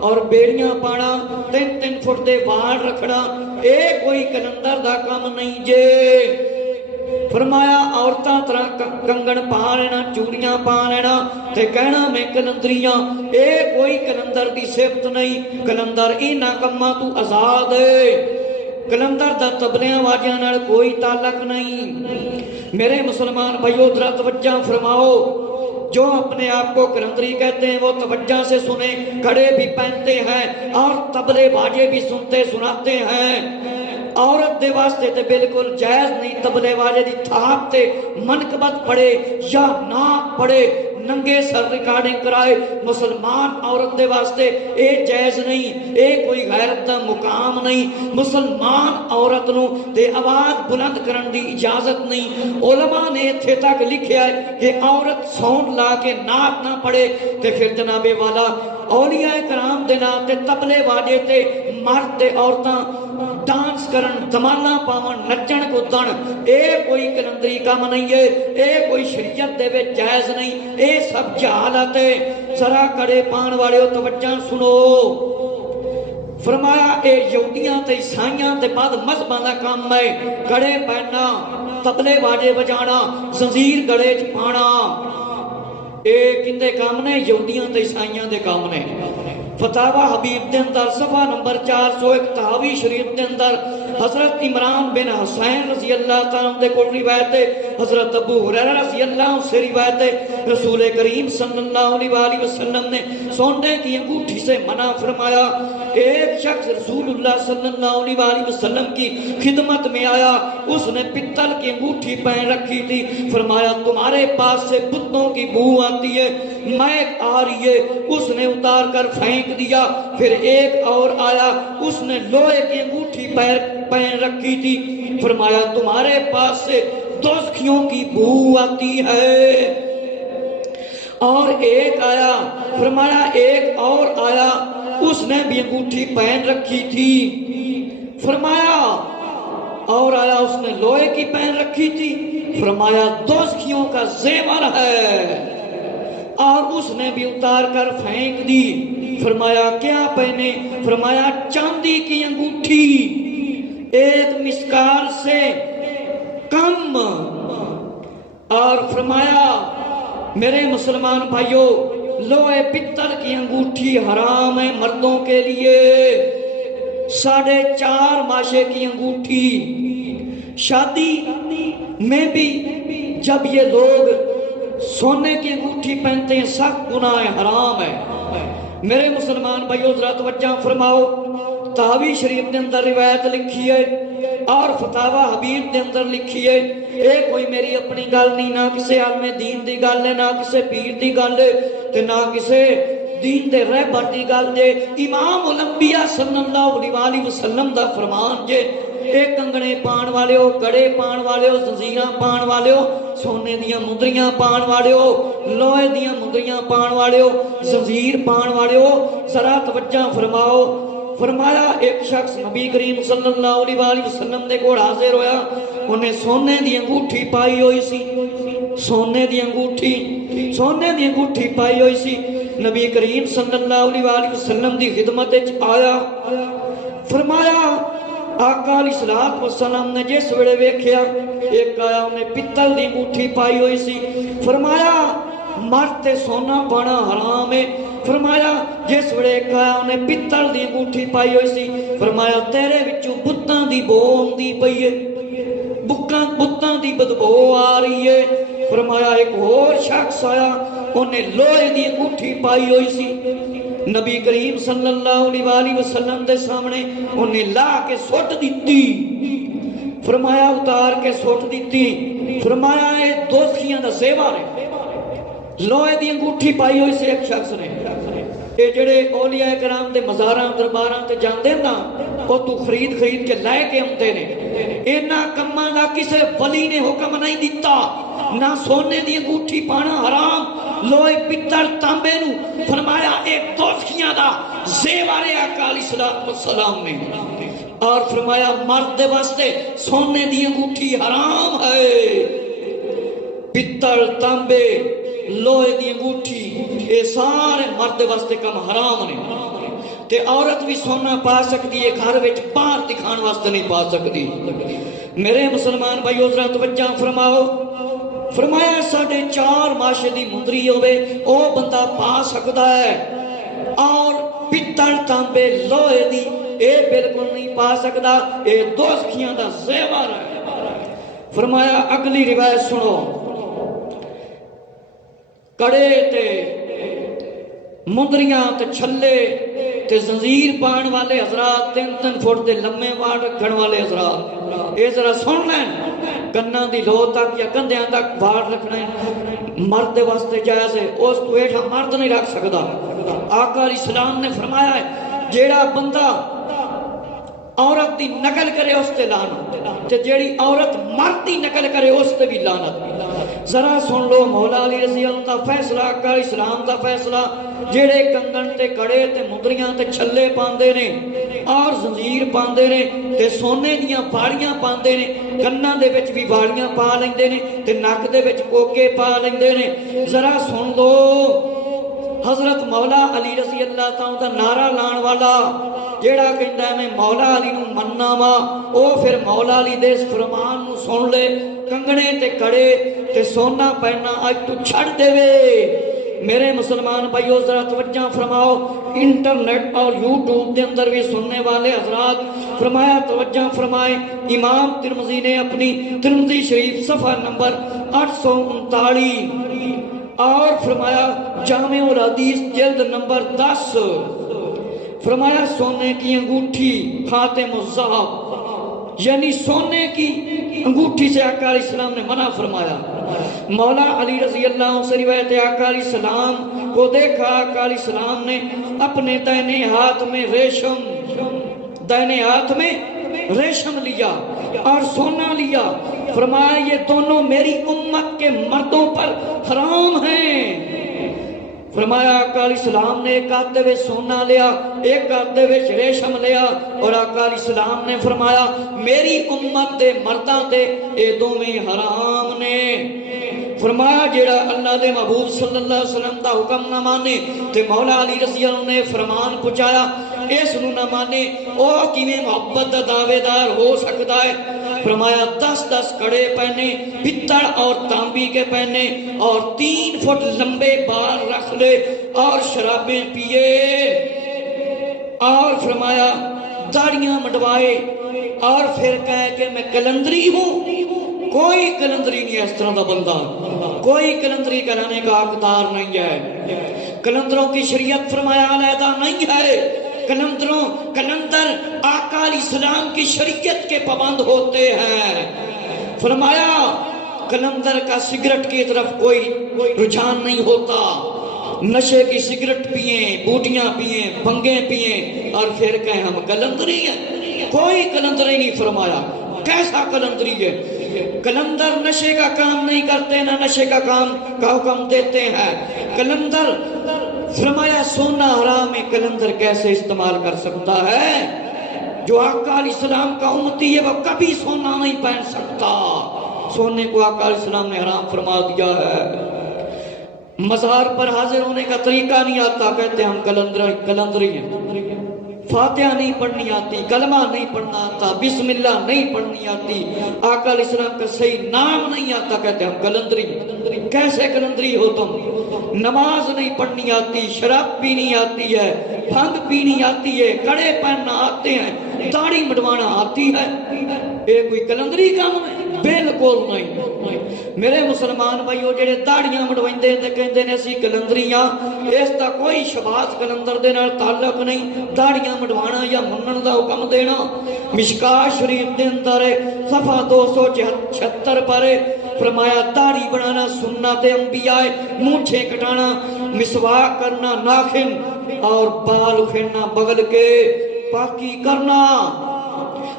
اور بیڑیاں پانا 3-3 فٹ دے وال رکھنا، اے کوئی کلندر دا کام نہیں جے۔ فرمایا عورتاں طرح کنگن پا لینا، چوڑیاں پا لینا تے کہنا میں کلندریاں، اے کوئی کلندر دی صفت نہیں۔ کلندر انہاں کماں تو آزاد ہے، کلندر دا تبلیاں واجیاں نال کوئی تعلق نہیں۔ میرے مسلمان بھائیو ذرا توجہ فرماؤ، جو اپنے آپ کو کلندری کہتے ہیں وہ توجہ سے سنیں، کڑے بھی پہنتے ہیں اور تبلے باجے بھی سنتے سناتے ہیں۔ عورت دے واسطے تے بالکل جائز نہیں تبلے واجے دی تھاپ تے منقبت پڑے یا نہ پڑے، ننگے سر ریکارڈنگ کرائے، مسلمان عورت دے واسطے اے جائز نہیں، اے کوئی غیرت دا مقام نہیں۔ مسلمان عورت نو تے آواز بلند کرن دی اجازت نہیں۔ علماء نے اتھے تک لکھیا ہے کہ عورت ساؤنڈ لا کے نعت نہ پڑے تے پھر جناب والا اولیاء کرام دے نام تے تبلے واجے تے مرد تے عورتاں ڈانس کرن، دمالا پاون، نچن کودن، اے کوئی کلندری کام نہیں ہے، اے کوئی شریعت دے وچ جائز نہیں، اے سب جہالت ہے۔ ذرا کڑے پان والے توجہ سنو، فرمایا اے یہودیاں تے عیسائیاں تے بعد مذہباں دا کام ہے، کڑے پہننا، تبلے باجے بجانا، زنجیر گلے چ پانا، اے کندے کام نے؟ یہودیاں تے عیسائیاں دے کام نے۔ فتاوی حبیب دے اندر صفحہ نمبر 401 تحاوی شریف دے اندر حضرت عمران بن حسین رضی اللہ تعالیٰ عنہ دے کول روایت ہے، حضرت ابو ہریرہ رضی اللہ عنہ سے روایت ہے، رسول کریم صلی اللہ علیہ وآلہ وسلم نے سونے کی انگوٹھی سے منع فرمایا۔ ایک شخص رسول اللہ صلی اللہ علیہ وآلہ وسلم کی خدمت میں آیا، اس نے پتل کی انگوٹھی پہن رکھی تھی، فرمایا تمہارے پاس سے بتوں کی بو آتی ہے، مہک آ رہی ہے، اس نے اتار کر پھینک دیا۔ پھر ایک اور آیا، اس نے لوہے کی انگوٹھی پہن رکھی تھی، فرمایا تمہارے پاس سے دوزخیوں کی بو آتی ہے۔ اور ایک آیا، فرمایا ایک اور آیا، اس نے بھی انگوٹھی پہن رکھی تھی، فرمایا اور آیا اس نے لوہے کی پہن رکھی تھی، فرمایا دوزخیوں کا زیور ہے، اور اس نے بھی اتار کر پھینک دی۔ فرمایا کیا پہنے؟ فرمایا چاندی کی انگوٹھی، ایک مسکال سے کم۔ اور فرمایا میرے مسلمان بھائیوں، لوہے پتل کی انگوٹھی حرام ہے مردوں کے لیے، 4.5 ماشے کی انگوٹھی۔ شادی میں بھی جب یہ لوگ سونے کی انگوٹھی پہنتے ہیں سخت گناہ ہے، حرام ہے۔ میرے مسلمان بھائیو ذرا توجہ فرماؤ، تحاوی شریف کے اندر روایت لکھی ہے اور فتاوی حبیب کے اندر لکھی ہے، اے کوئی میری اپنی گل نہیں، نہ کسی عالم دین دی گل ہے، نہ کسی پیر دی گل ہے، تے نہ کسی دین دے رہبر دی گل دے، امام الانبیاء صلی اللہ علیہ وسلم دا فرمان جے۔ اے کنگنے پان والے ہو، کڑے پان والے ہو، زنجیراں پان والے ہو، سونے دیاں مندریاں پان والے ہو، لوہے دیاں مندریاں پان والے ہو، زنجیر پان والے ہو، ذرا توجہ فرماؤ۔ فرمایا ایک شخص نبی کریم صلی اللہ علیہ وسلم دے کول حاضر ہویا، انہیں سونے دی انگوٹھی پائی ہوئی سی، سونے دی انگوٹھی پائی ہوئی سی۔ نبی کریم صلی اللہ علیہ وسلم دی خدمت آیا، فرمایا آقا علیہ الصلوۃ والسلام نے جس ویلے ویکھیا، ایک آیا انہیں پتل دی انگوٹھی پائی ہوئی سی، فرمایا مرد تے سونا پانا حرام ہے۔ فرمایا جس ویلے ایک آیا انہیں پتل دی انگوٹھی پائی ہوئی سی، فرمایا تیرے وچوں بتاں دی بو آندی پئی ہے، بتاں دی بدبو آ رہی ہے۔ فرمایا ایک اور شخص آیا، انہیں لوہے دی انگوٹھی پائی ہوئی سی، نبی کریم صلی اللہ علیہ وسلم دے سامنے انہیں لا کے سٹ دیتی، فرمایا اتار کے سٹ دیتی۔ فرمایا اے دوزخیاں دا زیور ہے، لوہے دی انگوٹھی پائی ہوئی سے ایک شخص نے۔ اے جڑے اولیاء کرام دے مزاراں درباراں تے جاندے نا، او تو خرید کے لے کے آندے نے، انہاں کماں دا کسے ولی نے حکم نہیں دیتا، نہ سونے دی انگوٹھی پانا حرام، لوہے پتل تانبے نو فرمایا اے دوزخیاں دا زیور ہے آقا علیہ الصلوۃ والسلام نے۔ اور فرمایا مرد دے واسطے سونے دی انگوٹھی حرام ہے، پتل تانبے لوہے دی انگوٹھی، یہ سارے مرد واسطے کم حرام نے. تے عورت بھی سونا پا سکتی ہے، گھر وچ باہر دکھان واسطے نہیں پا سکتی. میرے مسلمان بھائیو ذرا توجہ فرماؤ. فرمایا 4.5 ماشے دی مندری ہوئے او بندہ پا سکتا ہے، اور پتل تانبے لوہے دی اے بالکل نہیں پا سکتا، اے دوزخیاں دا زیور ہے. فرمایا اگلی روایت سنو. کڑے تے مندریاں تے چھلے تے زنجیر پان والے حضرات، 3 فٹ دے لمے وار رکھن والے حضرات، اے ذرا سن لین. کناں دی لو تک یا کندھیاں تک وار رکھنا ہے مرد واسطے جائز ہے، اس تو ہیٹھا مرد نہیں رکھ سکتا. آقا علیہ السلام نے فرمایا ہے جیڑا بندہ عورت دی نقل کرے اس تے لعنت، تے جیڑی عورت مرد دی نقل کرے اس تے بھی لعنت. ذرا سن لو مولا علی رضی اللہ دا فیصلہ، آقا علیہ السلام دا فیصلہ. جیڑے کنگن تے کڑے تے مندریاں تے چھلے پاندے نے اور زنجیر پاندے نے تے سونے دیاں باڑیاں پاندے نے، کناں دے وچ بھی باڑیاں پا لیندے نے تے نک دے وچ کوکے پا لیندے نے. ذرا سن لو حضرت مولا علی رضی اللہ تعالیٰ دا نعرہ لان والا جیڑا کہندا ہے میں مولا علی نو مننا وا، او پھر مولا علی دے اس فرمان نو سن لے. کنگنے تے کڑے تے سونا پہننا اج تو چھڑ دے وے. میرے مسلمان بھائیو ذرا توجہ فرماؤ. انٹرنیٹ اور یوٹیوب دے اندر بھی سننے والے حضرات فرمایا توجہ فرمائے. امام ترمذی نے اپنی ترمذی شریف صفحہ نمبر 839 اور فرمایا جامع الحدیث جلد نمبر 10 فرمایا سونے کی انگوٹھی خاتم الذہب، یعنی سونے کی انگوٹھی سے آقا علیہ السلام نے منع فرمایا. مولا علی رضی اللہ عنہ سے روایت ہے آقا علیہ السلام کو دیکھا، آقا علیہ السلام نے اپنے دائنے ہاتھ میں ریشم لیا اور سونا لیا. فرمایا یہ دونوں میری امت کے مردوں پر حرام ہیں. فرمایا آقا علیہ السلام نے ایک ہاتھ میں سونا لیا، ایک ہاتھ میں ریشم لیا، اور آقا علیہ السلام نے فرمایا میری امت دے مرداں تے اے دوویں حرام نے. فرمایا جیڑا اللہ دے محبوب صلی اللہ علیہ وسلم دا حکم نہ مانے تے مولا علی رضی اللہ عنہ نے فرمان پہنچایا اس نو نہ مانے او کیویں محبت دا دعوے دار ہو سکتا ہے. فرمایا 10 کڑے پہنے پتل اور تانبی کے پہنے اور 3 فٹ لمبے بال رکھ لے اور شرابیں پیے، اور فرمایا داڑیاں مڈوائے اور پھر کہے کہ میں کلندری ہوں. کوئی کلندری نہیں ہے اس طرح دا بندہ، کوئی کلندری کرانے کا حقدار نہیں ہے. کلندروں کی شریعت فرمایا علیحدہ نہیں ہے. کلندر آقا علیہ السلام کی شریعت کے پابند ہوتے ہیں. فرمایا کلندر کا سگریٹ کی طرف کوئی رجحان نہیں ہوتا، نشے کی سگریٹ پیئیں، بوٹیاں پیئیں، بھنگیں پیئیں اور پھر کہیں ہم کلندری ہیں. کوئی کلندری نہیں. فرمایا کیسا کلندری ہے؟ کلندر نشے کا کام نہیں کرتے، نہ نشے کا کام کا حکم دیتے ہیں. کلندر فرمایا سونا حرام ہے، کلندر کیسے استعمال کر سکتا ہے؟ جو آقا علیہ السلام کا امتی ہے وہ کبھی سونا نہیں پہن سکتا. سونے کو آقا علیہ السلام نے حرام فرما دیا ہے. مزار پر حاضر ہونے کا طریقہ نہیں آتا، کہتے ہم کلندری ہیں. فاتحہ نہیں پڑھنی آتی، کلمہ نہیں پڑھنا آتا، بسم اللہ نہیں پڑھنی آتی، آقا علیہ السلام کا صحیح نام نہیں آتا، کہتے ہم کلندری. کیسے کلندری ہو تم؟ نماز نہیں پڑھنی آتی، شراب پینی آتی ہے، بھنگ پینی آتی ہے، کڑے پہننا آتے ہیں، داڑھی مڈوانا آتی ہے، یہ کوئی کلندری کام ہے؟ بالکل نہیں. میرے مسلمان بھائیو جڑے داڑیاں مڈوائندے تے کہندے نے اسی کلندریاں، اس دا کوئی شباز کلندر دے نال تعلق نہیں. داڑیاں مڈوانا یا منن دا حکم دینا مشکاہ شریف دے اندر ہے صفحہ 276 پر فرمایا داڑھی بنانا سنت انبیاء، مونچھیں کٹانا، مسواک کرنا، ناخن اور بال اکھیڑنا، بغل کے پاکی کرنا.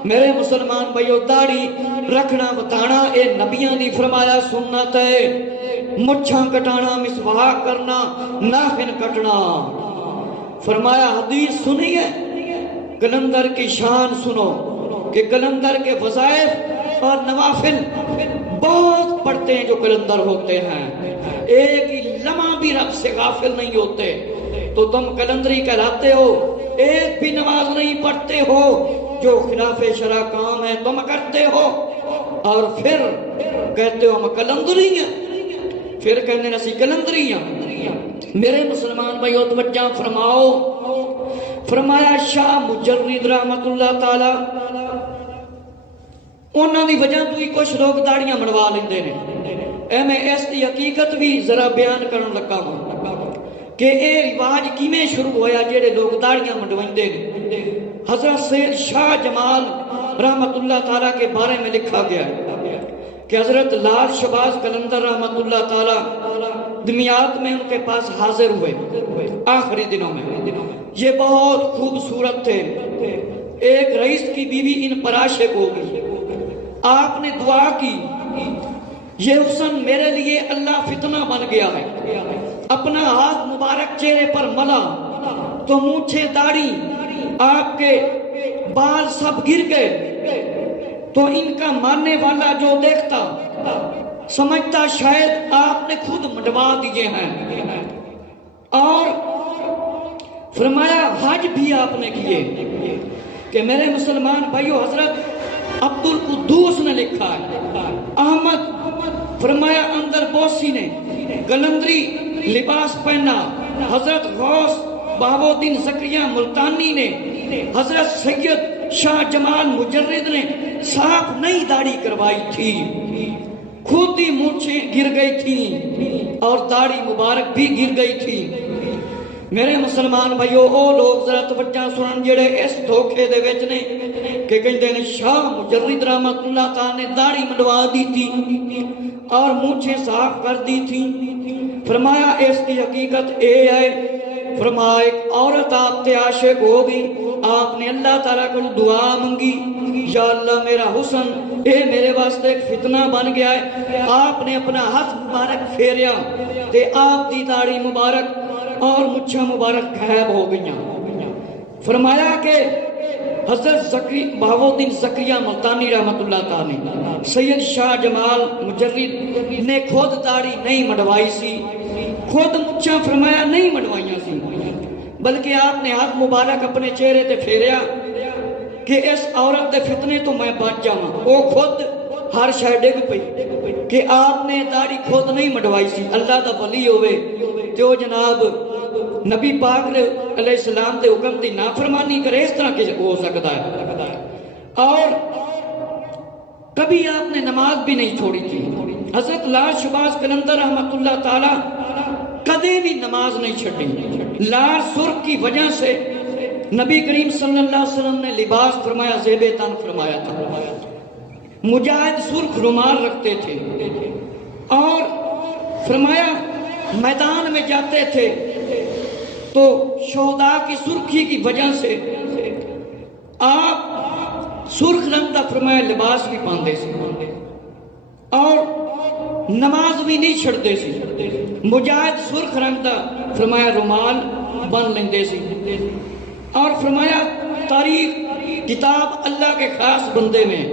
میرے مسلمان بھائیو داڑھی رکھنا بتانا اے نبیاں دی فرمایا سنت ہے. مچھاں کٹانا، مسواک کرنا، ناخن کٹنا. فرمایا حدیث سنی ہے، کلندر کی شان سنو کہ کلندر کے وظائف اور نوافل بہت پڑھتے ہیں جو کلندر ہوتے ہیں. ایک ہی لمحہ بھی رب سے غافل نہیں ہوتے، تو تم کلندری کہلاتے ہو۔ ایک بھی نماز نہیں پڑھتے ہو، جو خلاف شرع کام ہے تم کرتے ہو، اور پھر کہتے ہو ہم کلندری ہیں، پھر کہنے نسی کلندری ہیں۔ میرے مسلمان بھائیو توجہ فرماؤ، فرمایا شاہ مجرد رحمت اللہ تعالی انہاں دی وجہ تو ہی کچھ لوگ داڑیاں منڈوا لیندے نے۔ اے میں اس دی حقیقت بھی ذرا بیان کرن لگا ہوں کہ اے رواج کیویں شروع ہویا جڑے لوگ داڑیاں منڈوائندے نے۔ حضرت سید شاہ جمال رحمت اللہ تعالیٰ کے بارے میں لکھا گیا ہے کہ حضرت لال شہباز قلندر رحمت اللہ تعالیٰ دمیات میں ان کے پاس حاضر ہوئے آخری دنوں میں۔ یہ بہت خوبصورت تھے، ایک رئیس کی بیوی ان پر عاشق ہو گئی۔ آپ نے دعا کی، یہ حسن میرے لیے اللہ فتنہ بن گیا ہے۔ اپنا ہاتھ مبارک چہرے پر ملا تو مونچھیں داڑھی آپ کے بال سب گر گئے، تو ان کا ماننے والا جو دیکھتا سمجھتا شاید آپ نے خود منڈوا دیے ہیں۔ اور فرمایا حج بھی آپ نے کیے کہ میرے مسلمان بھائیو حضرت عبد القدوس نے لکھا ہے، احمد فرمایا اندر بوسی نے قلندری لباس پہنا، حضرت غوث بہاؤالدین زکریا ملتانی نے، حضرت سید شاہ جمال مجرد نے صاف نئی داڑھی کروائی تھی، خود ہی مونچھیں گر گئی تھی اور داڑھی مبارک بھی گر گئی تھی۔ میرے مسلمان بھائیو او لوگ ذرا توجہ سنن جڑے اس دھوکے دے وچ نے کہ کہندے نے شاہ مجرد رحمت اللہ تعالی نے داڑھی منڈوا دی تھی اور مونچھیں صاف کر دی تھی۔ فرمایا اس کی حقیقت اے ہے، فرمایا ایک عورت آپ تے عاشق ہو گئی، آپ نے اللہ تعالیٰ کو دعا منگی، یا اللہ میرا حسن اے میرے واسطے ایک فتنہ بن گیا ہے۔ آپ نے اپنا ہاتھ مبارک پھیریا تے آپ دی داڑھی مبارک اور مچھاں مبارک غائب ہو گئیاں۔ فرمایا کہ حضرت بہاؤالدین زکریا ملتانی رحمت اللہ تعالی سید شاہ جمال مجرد نے خود داڑھی نہیں منڈوائی سی، خود مچھاں فرمایا نہیں منڈوائیاں سی، بلکہ آپ نے ہاتھ مبارک اپنے چہرے تے پھیریا کہ اس عورت دے فتنے تو میں بچ جاواں۔ وہ خود ہر شے ڈگ پئی کہ آپ نے داڑھی خود نہیں منڈوائی سی۔ اللہ دا ولی ہوئے جو جناب نبی پاک علیہ السلام دے حکم دی نافرمانی کرے، اس طرح کیسے ہو سکتا ہے؟ اور کبھی آپ نے نماز بھی نہیں چھوڑی تھی۔ حضرت لال شہباز قلندر رحمت اللہ تعالی کدے بھی نماز نہیں چھڑی۔ لال سرخ کی وجہ سے نبی کریم صلی اللہ علیہ وسلم نے لباس فرمایا زیب تن فرمایا تھا۔ مجاہد سرخ رومال رکھتے تھے اور فرمایا میدان میں جاتے تھے تو شہداء کی سرخی کی وجہ سے آپ سرخ رنگ کا فرمایا لباس بھی پاندے سی اور نماز بھی نہیں چھڑتے سی۔ مجاہد سرخ رنگ کا فرمایا رومال بن لیندے سی اور فرمایا تاریخ کتاب اللہ کے خاص بندے میں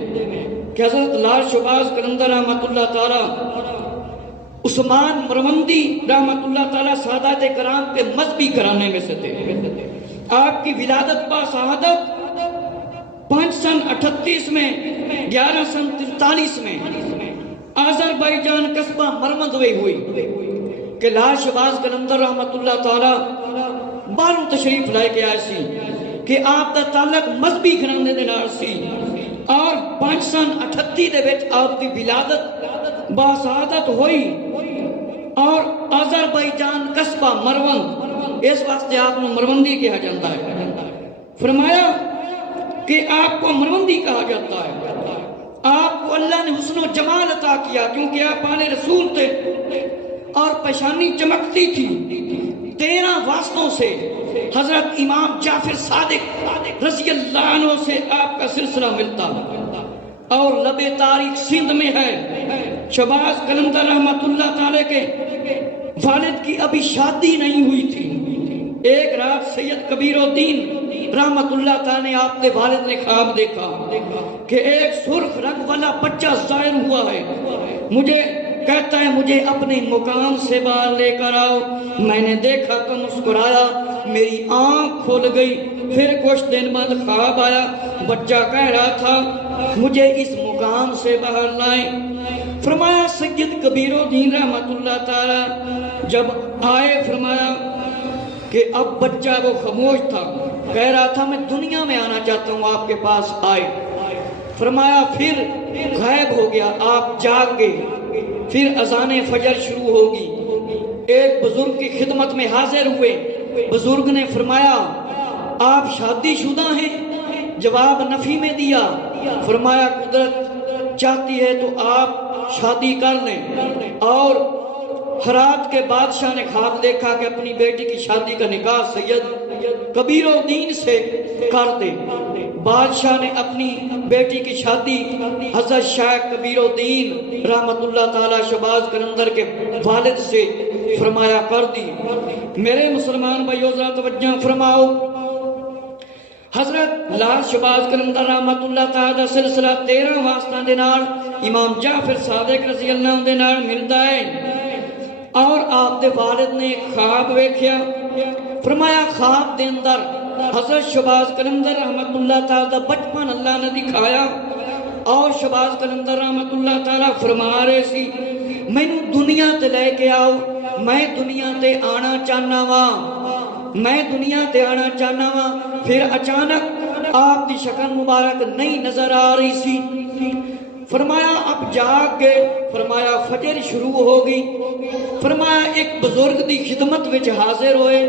کہ حضرت لال شہباز قلندر رحمت اللہ تعالی عثمان مروندی رحمت اللہ تعالی سادات کرام کے مذہبی گھرانے میں سے تھے۔ آپ کی ولادت با شہادت 5 سن 38 میں 11 سن 43 میں آذربائیجان قصبہ مرمند میں ہوئی کہ لال شہباز قلندر رحمت اللہ تعالی باہروں تشریف لائے کے آئے سی کہ آپ دا تعلق مذہبی گھرانے دے نال سی اور 5 سن 38 دے وچ آپ دی ولادت با شہادت ہوئی اور آذربائیجان قصبہ مروند، اس واسطے آپ کو مروندی کہا جاتا ہے۔ فرمایا کہ آپ کو مروندی کہا جاتا ہے، آپ کو اللہ نے حسن و جمال عطا کیا کیونکہ آپ آل رسول تھے اور پیشانی چمکتی تھی۔ 13 واسطوں سے حضرت امام جعفر صادق رضی اللہ عنہ سے آپ کا سلسلہ ملتا اور لب تاریخ سندھ میں ہے شہباز قلندر رحمت اللہ تعالی کے والد کی ابھی شادی نہیں ہوئی تھی۔ ایک رات سید کبیر الدین رحمت اللہ تعالی نے آپ کے والد نے خواب دیکھا کہ ایک سرخ رنگ والا بچہ ظاہر ہوا ہے، مجھے کہتا ہے مجھے اپنے مقام سے باہر لے کر آؤ. میں نے دیکھا تو مسکرایا, میری آنکھ کھل گئی. پھر کچھ دن بعد خواب آیا, بچہ کہہ رہا تھا مجھے اس مقام سے باہر لائیں. فرمایا سید کبیر الدین رحمت اللہ تعالی جب آئے, فرمایا کہ اب بچہ وہ خاموش تھا, کہہ رہا تھا میں دنیا میں آنا چاہتا ہوں, آپ کے پاس آئے. فرمایا پھر غائب ہو گیا, آپ جاگ گئے. پھر اذان فجر شروع ہوگی. ایک بزرگ کی خدمت میں حاضر ہوئے. بزرگ نے فرمایا آپ شادی شدہ ہیں؟ جواب نفی میں دیا. فرمایا قدرت چاہتی ہے تو آپ شادی کر لیں. اور ہرات کے بادشاہ نے خواب دیکھا کہ اپنی بیٹی کی شادی کا نکاح سید کبیر الدین سے کر دے. بادشاہ نے اپنی بیٹی کی شادی حضرت شیخ کبیر الدین رحمت اللہ تعالی شہباز قلندر کے والد سے فرمایا کر دی. میرے مسلمان بھائیو ذرا توجہ فرماؤ. حضرت لال شہباز قلندر رحمت اللہ تعالی سلسلہ 13 واسطہ دے نال امام جعفر صادق رضی اللہ دے نال ملدا ہے. اور آپ دے والد نے خواب ویکھیا. فرمایا خواب دے اندر حضرت شہباز قلندر رحمت اللہ تعالی دا بچپن اللہ نے دکھایا. اور شہباز قلندر رحمت اللہ تعالی فرما رہے سی مینوں دنیا تے لے کے آؤ, میں دنیا تے آنا چاہنا وا, میں دنیا تے آنا چاہنا وا. پھر اچانک آپ دی شکل مبارک نہیں نظر آ رہی سی. فرمایا اب جاگ گئے. فرمایا فجر شروع ہو گئی. فرمایا ایک بزرگ دی خدمت وچ حاضر ہوئے.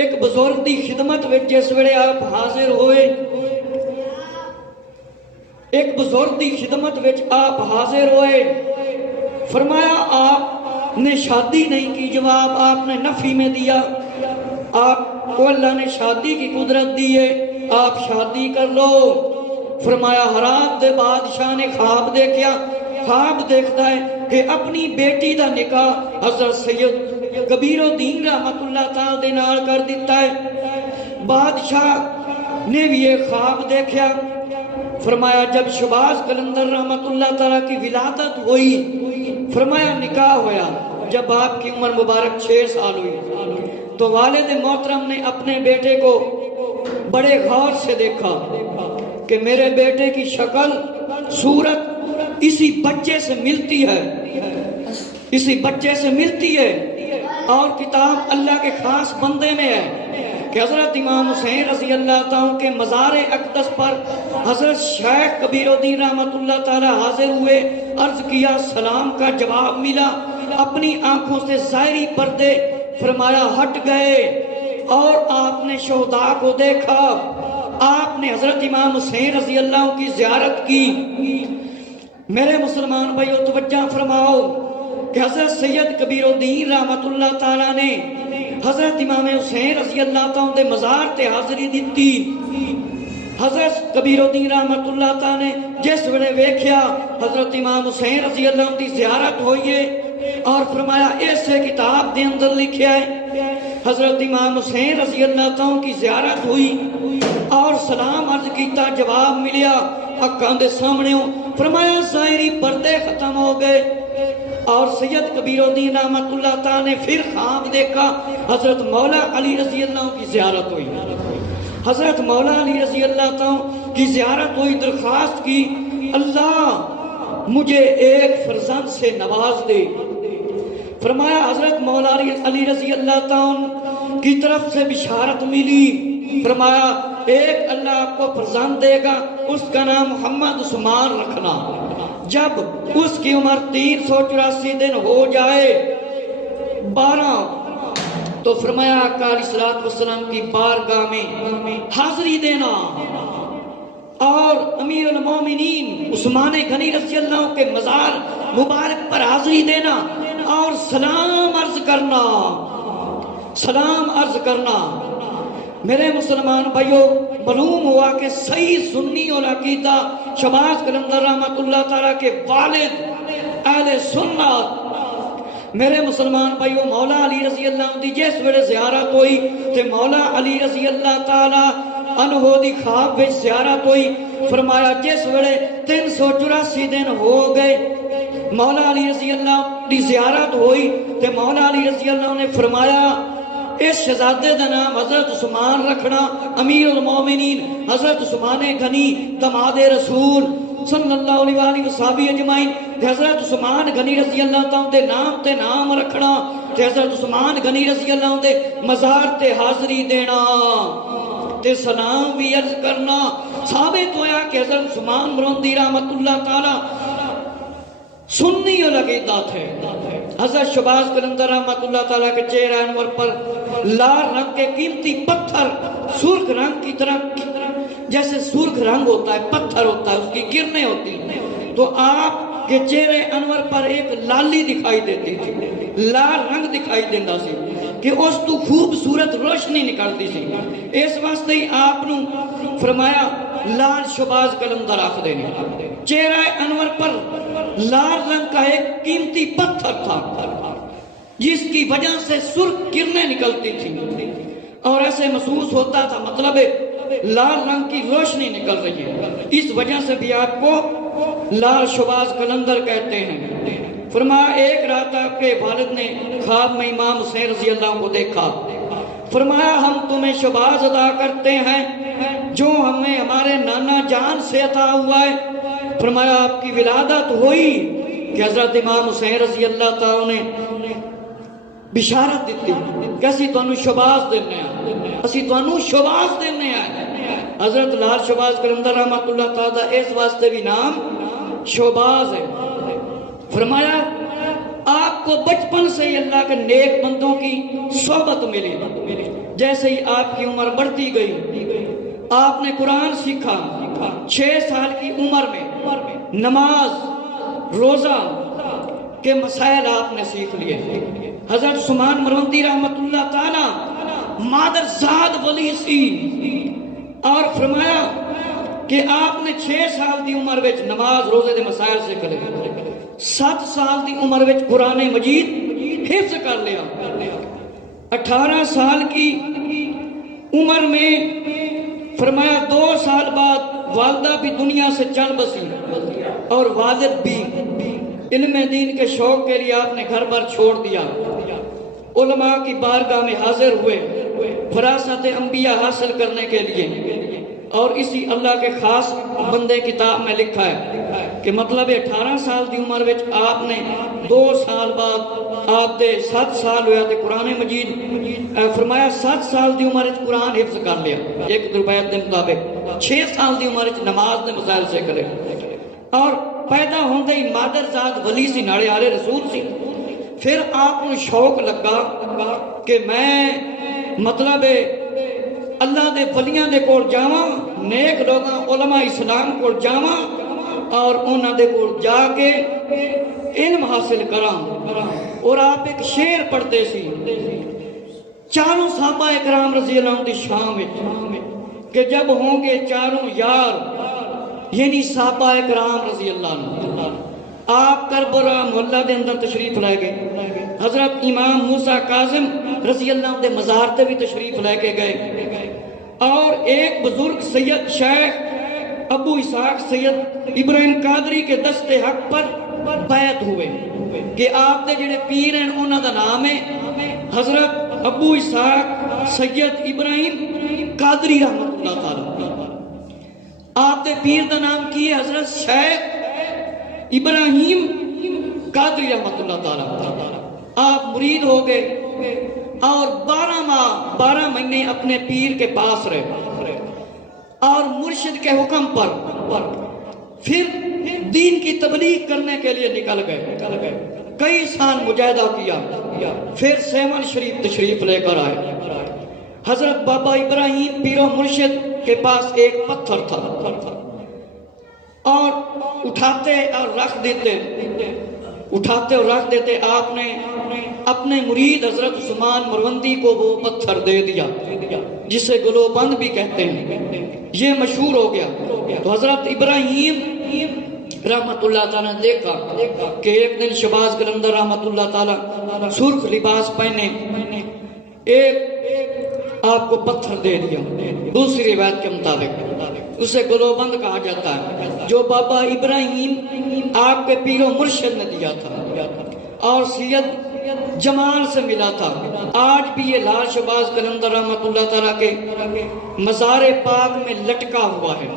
ایک بزرگ دی خدمت وچ جس ویلے آپ حاضر ہوئے, ایک بزرگ دی خدمت وچ آپ حاضر ہوئے. فرمایا آپ نے شادی نہیں کی, جواب آپ نے نفی میں دیا. آپ کو اللہ نے شادی کی قدرت دی ہے, آپ شادی کر لو. فرمایا ہرات دے بادشاہ نے خواب دیکھا. خواب دیکھتا ہے کہ اپنی بیٹی دا نکاح حضرت سید کبیر الدین رحمت اللہ تعالی دے نال کر دیتا ہے. بادشاہ نے بھی یہ خواب دیکھا. فرمایا جب شہباز قلندر رحمت اللہ تعالی کی ولادت ہوئی, فرمایا نکاح ہویا. جب آپ کی عمر مبارک 6 سال ہوئی تو والد محترم نے اپنے بیٹے کو بڑے غور سے دیکھا کہ میرے بیٹے کی شکل صورت اسی بچے سے ملتی ہے, اسی بچے سے ملتی ہے. اور کتاب اللہ کے خاص بندے میں ہے کہ حضرت امام حسین رضی اللہ تعالیٰ کے مزار اقدس پر حضرت شیخ کبیر الدین رحمت اللہ تعالی حاضر ہوئے. عرض کیا, سلام کا جواب ملا. اپنی آنکھوں سے ظاہری پردے فرمایا ہٹ گئے اور آپ نے شہداء کو دیکھا. آپ نے حضرت امام حسین رضی اللہ کی زیارت کی. میرے مسلمان بھائیو توجہ فرماؤ کہ حضرت سید کبیر الدین رحمت اللہ تعالی نے حضرت امام حسین رضی اللہ تعالی دے مزار تے حاضری دیتی. حضرت کبیر الدین رحمت اللہ تعالی نے جس ویلے ویکھیا حضرت امام حسین رضی اللہ دی زیارت ہوئی ہے, اور فرمایا ایسے کتاب دے اندر لکھیا ہے حضرت امام حسین رضی اللہ تعالی کی زیارت ہوئی اور سلام عرض کیتا, جواب ملیا اکھاں دے سامنے. فرمایا ظاہری پردے ختم ہو گئے اور سید کبیر الدین رحمت اللہ تعالی نے پھر خواب دیکھا حضرت مولا علی رضی اللہ کی زیارت ہوئی. حضرت مولا علی رضی اللہ تعالی کی زیارت ہوئی. درخواست کی اللہ مجھے ایک فرزند سے نواز دے. فرمایا حضرت مولا علی رضی اللہ تعالی کی طرف سے بشارت ملی. فرمایا ایک اللہ آپ کو فرزند دے گا, اس کا نام محمد عثمان رکھنا. جب اس کی عمر 384 دن ہو جائے 12 تو فرمایا آقا علیہ الصلوۃ والسلام کی بارگاہ میں حاضری دینا اور امیر المومنین عثمان غنی رضی اللہ کے مزار مبارک پر حاضری دینا اور سلام عرض کرنا, سلام عرض کرنا. میرے مسلمان بھائیو معلوم ہوا کہ صحیح سنی اور عقیدہ شہباز قلندر رحمت اللہ تعالیٰ کے والد اہل سنت. میرے مسلمان بھائیو مولا علی رضی اللہ دی جس ویلے زیارت ہوئی تے مولا علی رضی اللہ تعالی عنہ دی خواب وچ زیارت ہوئی. فرمایا جس ویلے 384 دن ہو گئے مولا علی رضی اللہ کی زیارت ہوئی تے مولا علی رضی اللہ نے فرمایا اس شہزادے دا نام حضرت عثمان رکھنا، امیر المومنین حضرت عثمان غنی داماد رسول صلی اللہ علیہ وآلہ وصحبہ اجمعین، تے حضرت عثمان غنی رضی اللہ تعالیٰ دے نام تے نام رکھنا، تے حضرت عثمان غنی رضی اللہ دے مزار تے حاضری دینا تے سلام بھی عرض کرنا۔ ثابت ہویا کہ حضرت عثمان مرندی رحمت اللہ تعالی سنی اور عقیدہ تھے۔ حضرت شہباز قلندر رحمت اللہ تعالیٰ کے چہرہ انور پر لال رنگ کے قیمتی پتھر سرخ رنگ کی طرح، جیسے سرخ رنگ ہوتا ہے پتھر ہوتا ہے اس کی کرنیں ہوتی ہیں، تو آپ کے چہرے انور پر ایک لالی دکھائی دیتی تھی، لال رنگ دکھائی دیتا سی کہ اس تو خوبصورت روشنی نکلتی سی۔ اس واسطے ہی آپ نے فرمایا لال شہباز قلندر آخ دینے۔ چہرہ انور پر لال رنگ کا ایک قیمتی پتھر تھا جس کی وجہ سے سرخ کرنیں نکلتی تھی اور ایسے محسوس ہوتا تھا مطلب لال رنگ کی روشنی نکل رہی ہے، اس وجہ سے بھی آپ کو لال شہباز قلندر کہتے ہیں۔ فرمایا ایک رات آپ کے والد نے خواب میں امام حسین رضی اللہ کو دیکھا، فرمایا ہم تمہیں شہباز ادا کرتے ہیں جو ہمیں ہمارے نانا جان سے عطا ہوا ہے۔ فرمایا آپ کی ولادت ہوئی کہ حضرت امام حسین رضی اللہ تعالیٰ نے بشارت دیتی کہ اسی تانوں شہباز دینے ہیں، اسی تانوں شہباز دینے ہیں۔ حضرت لال شہباز قلندر رحمت اللہ تعالیٰ اس واسطے بھی نام شہباز ہے۔ فرمایا آپ کو بچپن سے ہی اللہ کے نیک بندوں کی صحبت ملی، جیسے ہی آپ کی عمر بڑھتی گئی آپ نے قرآن سیکھا، 6 سال کی عمر میں نماز روزہ کے مسائل آپ نے سیکھ لیے۔ حضرت عثمان مرندی رحمت اللہ تعالی مادر زاد ولی سی اور فرمایا کہ آپ نے 6 سال دی عمر وچ نماز روزے دے مسائل سیکھ لے، 7 سال دی عمر وچ قرآن مجید حفظ کر لیا، 18 سال کی عمر میں فرمایا 2 سال بعد والدہ بھی دنیا سے چل بسی اور والد بھی علم دین کے شوق کے لیے آپ نے گھر بار چھوڑ دیا، علماء کی بارگاہ میں حاضر ہوئے فراست انبیاء حاصل کرنے کے لیے۔ اور اسی اللہ کے خاص بندے کتاب میں لکھا ہے کہ مطلب 18 سال دی عمر وچ آپ نے 2 سال بعد آپ دے 7 سال ہویا تے قرآن مجید فرمایا 7 سال دی عمر وچ قرآن حفظ کر لیا، ایک روایت کے مطابق 6 سال دی عمر وچ نماز دے مسائل سیکھ لے، اور پیدا ہوندے ہی مادر ذات ولی سی ناڑے آلے رسول سی۔ پھر آپ کو شوق لگا کہ میں مطلب اللہ دے ولیاں دے کول جاواں، نیک لوگاں علماء اسلام کول جاواں اور انہاں دے کول جا کے علم حاصل کراں۔ اور آپ ایک شعر پڑھتے سی چاروں صحابہ اکرام رضی اللہ عنہ دی شان وچ کہ جب ہوں گے چاروں یار، یعنی صحابہ اکرام رضی اللہ عنہ، آپ کربلا محلہ دے اندر تشریف لے گئے، حضرت امام موسیٰ کاظم رضی اللہ عنہ دے مزار تے بھی تشریف لے کے گئے، اور ایک بزرگ سید شیخ ابو اسحاق سید ابراہیم قادری کے دست حق پر بیعت ہوئے کہ آپ دے جڑے پیر ہیں انہاں دا نام ہے حضرت ابو اسحاق سید ابراہیم قادری رحمت اللہ تعالی، آپ دے پیر دا نام کی ہے حضرت شیخ ابراہیم قادری رحمت اللہ تعالی۔ آپ مرید ہو گئے اور 12 مہینے اپنے پیر کے پاس رہے اور مرشد کے حکم پر پھر دین کی تبلیغ کرنے کے لیے نکل گئے، کئی سال مجاہدہ کیا، پھر سیون شریف تشریف لے کر آئے۔ حضرت بابا ابراہیم پیر و مرشد کے پاس ایک پتھر تھا اور اٹھاتے اور رکھ دیتے، آپ نے اپنے مرید حضرت عثمان مروندی کو وہ پتھر دے دیا جسے گلو بند بھی کہتے ہیں، یہ مشہور ہو گیا۔ تو حضرت ابراہیم رحمت اللہ تعالیٰ نے دیکھا کہ ایک دن شہباز قلندر رحمت اللہ تعالیٰ سرخ لباس پہنے ایک آپ کو پتھر دے دیا، دوسری روایت کے مطابق اسے گلوبند کہا جاتا ہے، جو بابا ابراہیم آپ کے پیر و مرشد نے دیا تھا اور سید جمال سے ملا تھا۔ آج بھی یہ لال شہباز قلندر رحمۃ اللہ تعالیٰ کے مزار پاک میں لٹکا ہوا ہے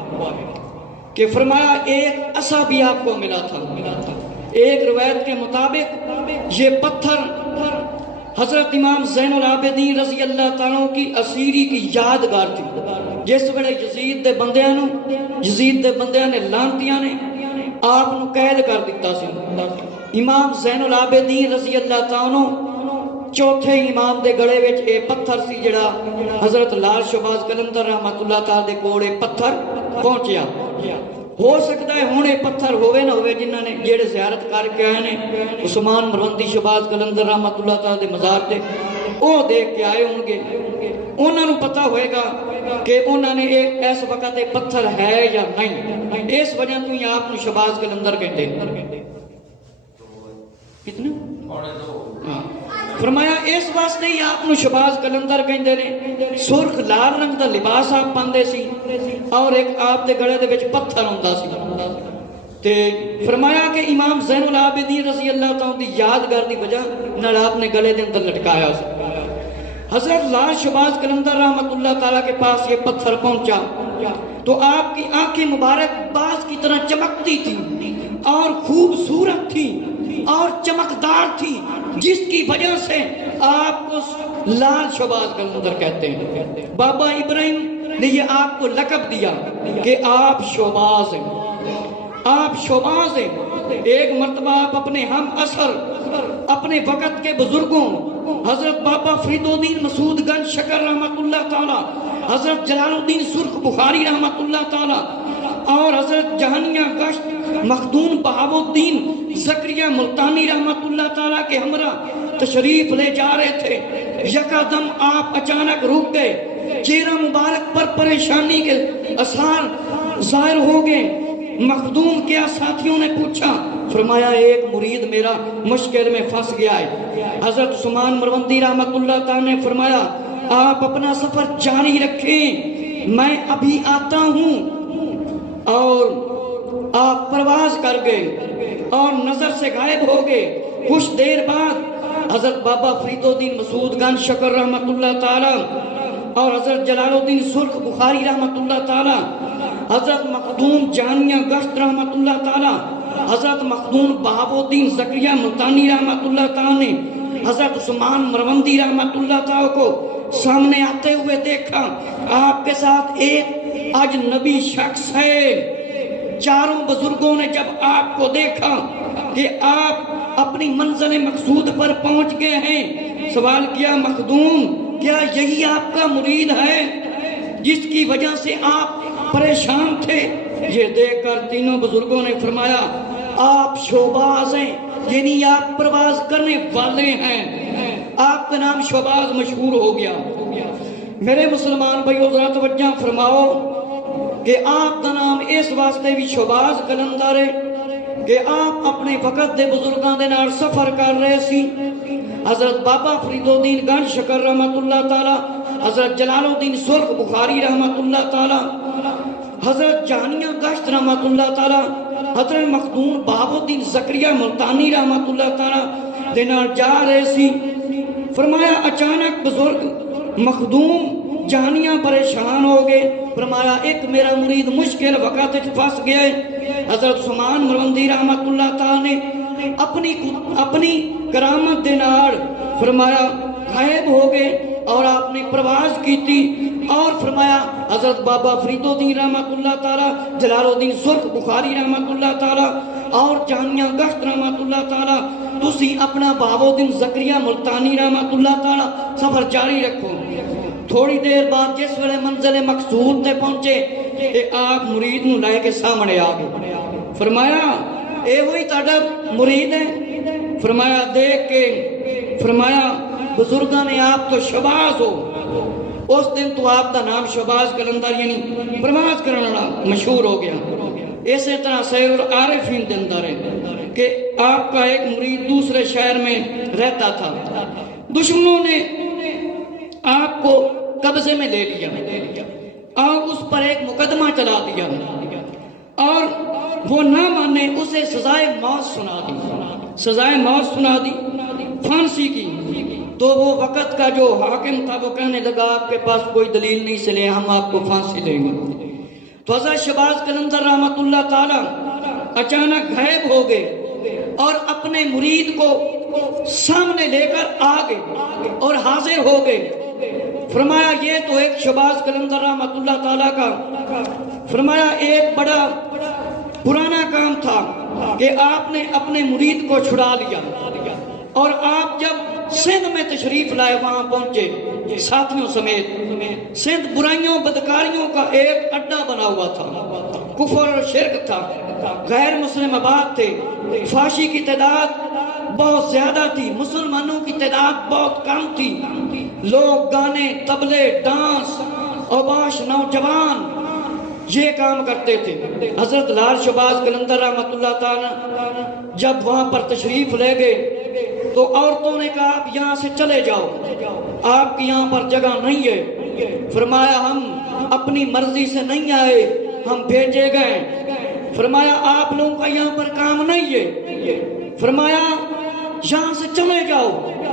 کہ فرمایا ایک عصا بھی آپ کو ملا تھا۔ ایک روایت کے مطابق یہ پتھر حضرت امام زین العابدین رضی اللہ تعالیٰ کی اسیری کی یادگار تھی، جس ویلے یزید دے بندیاں نے لانتیاں نے آپ نو قید کر دیتا سی۔ امام زین العابدین رضی اللہ تعالیٰ چوتھے امام دے گڑے وچ اے پتھر سی جڑا حضرت لال شہباز قلندر رحمۃ اللہ تعالیٰ دے کول اے پتھر پہنچیا۔ ہو سکتا ہے ہن اے پتھر ہوئے نہ ہوئے جنہاں نے جڑے زیارت کر کے آئے نے عثمان مروندی شہباز قلندر رحمۃ اللہ تعالیٰ دے مزار تے او دیکھ کے آئے ہوں گے، انہاں نو پتہ ہوئے گا کہ انہاں نے اس وقت ایک پتھر ہے یا نہیں، اس وجہ تو ہی آپ نو شہباز قلندر کہتے کتنا فرمایا اس واسطے ہی آپ نو شہباز قلندر کہندے نے۔ سرخ لال رنگ دا لباس آپ پاندے سی اور ایک آپ دے گڑے دے وچ پتھر ہوندا سی تے فرمایا کہ امام زین العابدین رضی اللہ تعالیٰ دی یادگار دی وجہ نال آپ نے گلے دے اندر لٹکایا سی۔ حضرت لال شہباز قلندر رحمۃ اللہ تعالیٰ کے پاس یہ پتھر پہنچا تو آپ کی آنکھیں مبارک باز کی طرح چمکتی تھی اور خوبصورت تھی اور چمکدار تھی، جس کی وجہ سے آپ کو لال شہباز قلندر کہتے ہیں۔ بابا ابراہیم نے یہ آپ کو لقب دیا کہ آپ شہباز ہیں، آپ شہباز ہیں۔ ایک مرتبہ آپ اپنے ہم اثر اپنے وقت کے بزرگوں حضرت بابا فرید الدین مسعود گنج شکر رحمۃ اللہ تعالی، حضرت جلال الدین سرخ بخاری رحمۃ اللہ تعالی اور حضرت جہانیہ گشت مخدوم بہاو الدین زکریا ملتانی رحمۃ اللہ تعالیٰ کے ہمراہ تشریف لے جا رہے تھے۔ یکا دم آپ اچانک رک گئے، چہرہ مبارک پر پریشانی کے آثار ظاہر ہو گئے۔ مخدوم کیا ساتھیوں نے پوچھا، فرمایا ایک مرید میرا مشکل میں پھنس گیا ہے۔ حضرت عثمان مروندی رحمۃ اللہ تعالیٰ نے فرمایا آپ اپنا سفر جاری رکھیں، میں ابھی آتا ہوں۔ اور آپ پرواز کر گئے اور نظر سے غائب ہو گئے۔ کچھ دیر بعد حضرت بابا فرید الدین مسعود گنج شکر رحمۃ اللہ تعالی اور حضرت جلال الدین سرخ بخاری رحمۃ اللہ تعالی، حضرت مخدوم جہانیہ گشت رحمۃ اللہ تعالی، حضرت مخدوم بہاو الدین زکریا ملتانی رحمۃ اللہ تعالی نے حضرت عثمان مروندی رحمۃ اللہ تعالی کو سامنے آتے ہوئے دیکھا۔ آپ کے ساتھ ایک اجنبی شخص ہے۔ چاروں بزرگوں نے جب آپ کو دیکھا کہ آپ اپنی منزل مقصود پر پہنچ گئے ہیں، سوال کیا مخدوم کیا یہی آپ کا مرید ہے جس کی وجہ سے آپ پریشان تھے؟ یہ دیکھ کر تینوں بزرگوں نے فرمایا آپ شہباز ہیں، یعنی آپ پرواز کرنے والے ہیں، آپ کا نام شہباز مشہور ہو گیا۔ میرے مسلمان بھائیو ذرا توجہ فرماؤ کہ آپ کا نام اس واسطے بھی شہباز قلندر ہے کہ آپ اپنے وقت دے بزرگاں دے نال سفر کر رہے سی۔ حضرت بابا فرید الدین گنج شکر رحمۃ اللہ تعالی، حضرت جلال الدین سرخ بخاری رحمۃ اللہ تعالی، حضرت جہانیہ گشت رحمۃ اللہ تعالی، حضرت مخدوم بہاو الدین زکریا ملتانی رحمۃ اللہ تعالی دے نال جا رہے سی۔ فرمایا اچانک بزرگ مخدوم جہانیاں پریشان ہو گئے، فرمایا ایک میرا مرید مشکل وقت پھنس گیا ہے۔ حضرت عثمان مروندی رحمۃ اللہ تعالی نے اپنی کرامت دے نال فرمایا غائب ہو گئے اور آپ نے پرواز کی تھی اور فرمایا حضرت بابا فرید الدین رحمۃ اللہ تعالی، جلال الدین سرخ بخاری رحمۃ اللہ تعالی اور جہانیہ گشت رحمۃ اللہ تعالی تسی اپنا بہاو الدین زکریا ملتانی رحمۃ اللہ تعالی سفر جاری رکھو۔ تھوڑی دیر بعد جس ویلے منزل مقصود تے پہنچے کہ آپ مرید نو لے کے سامنے آ گئے، فرمایا اے وہی تہاڈا مرید ہے؟ فرمایا دیکھ کے فرمایا بزرگاں نے آپ تو شہباز ہو۔ اس دن تو آپ کا نام شہباز قلندر یعنی پرواز کرنے والا مشہور ہو گیا۔ اسی طرح سیر العارفین دے اندر ہے کہ آپ کا ایک مرید دوسرے شہر میں رہتا تھا، دشمنوں نے آپ کو قبضے میں لے لیا، اور اس پر ایک مقدمہ چلا دیا اور وہ نہ مانے، اسے سزائے موت سنا دی، سزائے موت سنا دی، پھانسی کی۔ تو وہ وقت کا جو حاکم تھا وہ کہنے لگا آپ کے پاس کوئی دلیل نہیں، اس لیے ہم آپ کو پھانسی دیں گے۔ تو حضرت شہباز قلندر رحمۃ اللہ تعالی اچانک غائب ہو گئے اور اپنے مرید کو سامنے لے کر آ گئے اور حاضر ہو گئے۔ فرمایا یہ تو ایک شہباز قلندر رحمۃ اللہ تعالی کا فرمایا ایک بڑا پرانا کام تھا کہ آپ نے اپنے مرید کو چھڑا لیا، اور آپ جب سندھ میں تشریف لائے وہاں پہنچے ساتھیوں سمیت، سندھ برائیوں بدکاریوں کا ایک اڈا بنا ہوا تھا، کفر اور شرک تھا، غیر مسلم آباد تھے، فحاشی کی تعداد بہت زیادہ تھی، مسلمانوں کی تعداد بہت کم تھی، لوگ گانے، طبلے، ڈانس، اوباش نوجوان یہ کام کرتے تھے۔ حضرت لال شہباز قلندر رحمۃ اللہ تعالی جب وہاں پر تشریف لے گئے تو عورتوں نے کہا آپ یہاں سے چلے جاؤ، آپ کی یہاں پر جگہ نہیں ہے۔ فرمایا ہم اپنی مرضی سے نہیں آئے، ہم بھیجے گئے۔ فرمایا آپ لوگوں کا یہاں پر کام نہیں ہے، فرمایا یہاں سے چلے جاؤ۔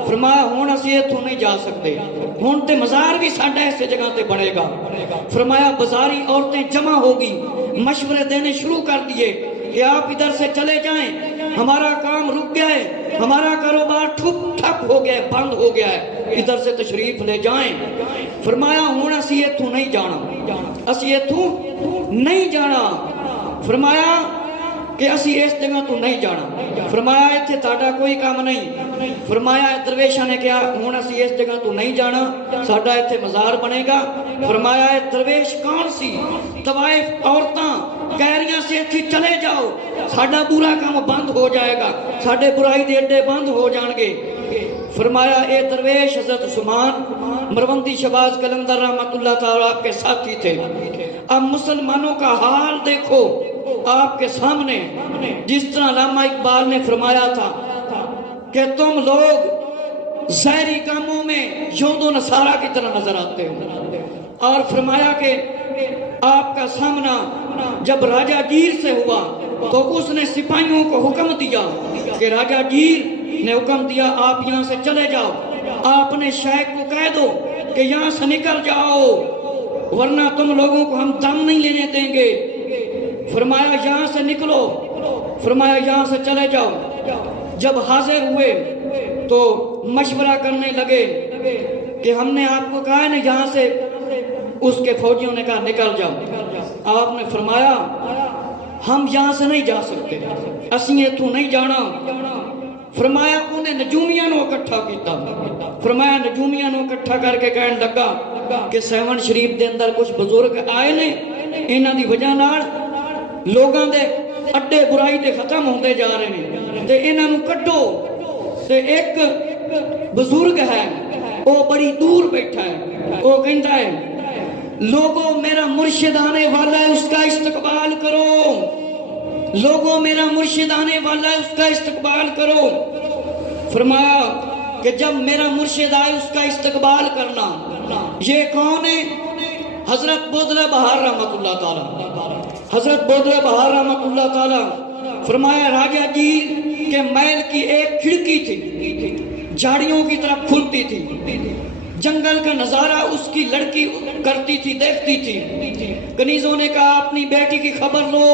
فرمایا ہون اسی اتھوں نہیں جا سکتے، ہون تے مزار بھی ساڈا ایسے جگہ تے بڑھے گا۔ فرمایا بازاری عورتیں جمع ہوگی، مشورے دینے شروع کر دیے کہ آپ ادھر سے چلے جائیں، ہمارا کام رک گیا ہے، ہمارا کاروبار ٹھپ ہو گیا ہے، بند ہو گیا ہے، ادھر سے تشریف لے جائیں۔ فرمایا ہون اسی اتھوں نہیں جانا، اسی اتھوں نہیں جانا۔ فرمایا کہ اسی اس جگہ تو نہیں جانا۔ فرمایا اتھے تاڑا کوئی کام نہیں۔ فرمایا درویشہ نے کہا ہون اسی اس جگہ تو نہیں جانا، ساڑا اتھے مزار بنے گا۔ فرمایا درویش کون سی؟ طوائف عورتاں کہہ رہی سے اتھے چلے جاؤ، ساڑا برا کام بند ہو جائے گا، ساڑے برائی دے اڈے بند ہو جان گے۔ فرمایا اے درویش حضرت عثمان مروندی شہباز قلندر رحمۃ اللہ تعالیٰ آپ کے ساتھی تھے، اب مسلمانوں کا حال دیکھو آپ کے سامنے، جس طرح علامہ اقبال نے فرمایا تھا کہ تم لوگ ظاہری کاموں میں یہود و نصارہ کی طرح نظر آتے ہو، اور فرمایا کہ آپ کا سامنا جب راجہ گیر سے ہوا تو اس نے سپاہیوں کو حکم دیا کہ راجہ گیر نے حکم دیا آپ یہاں سے چلے جاؤ، آپ نے شیخ کو کہہ دو کہ یہاں سے نکل جاؤ ورنہ تم لوگوں کو ہم دم نہیں لینے دیں گے۔ فرمایا یہاں سے نکلو، فرمایا یہاں سے چلے جاؤ۔ جب حاضر ہوئے تو مشورہ کرنے لگے کہ ہم نے آپ کو کہا ہے نا یہاں سے، اس کے فوجیوں نے کہا نکل جاؤ۔ آپ نے فرمایا ہم یہاں سے نہیں جا سکتے، اسی اتھوں نہیں جانا۔ فرمایا انہیں نجومیاں نو اکٹھا کیتا، فرمایا نجومیاں نو اکٹھا کر کے کہنے لگا کہ سیون شریف دے اندر کچھ بزرگ آئے نے، انہاں دی وجہ نال لوگاں دے اڈے برائی دے ختم ہوندے جا رہے ہیں، تے انہاں نو کٹو۔ تے ایک بزرگ ہے وہ بڑی دور بیٹھا ہے، وہ کہندا ہے لوگوں میرا مرشد آنے والا ہے اس کا استقبال کرو، لوگوں میرا مرشد آنے والا ہے اس کا استقبال کرو۔ فرمایا کہ جب میرا مرشد آئے اس کا استقبال کرنا۔ یہ کون ہے؟ حضرت بودلہ بہار رحمت اللہ تعالی، حضرت بودلہ بہار رحمت اللہ تعالی۔ فرمایا راجہ گیر کے محل کی ایک کھڑکی تھی، جھاڑیوں کی طرف کھلتی تھی، جنگل کا نظارہ اس کی لڑکی کرتی تھی، دیکھتی تھی۔ کنیزوں نے کہا اپنی بیٹی کی خبر لو،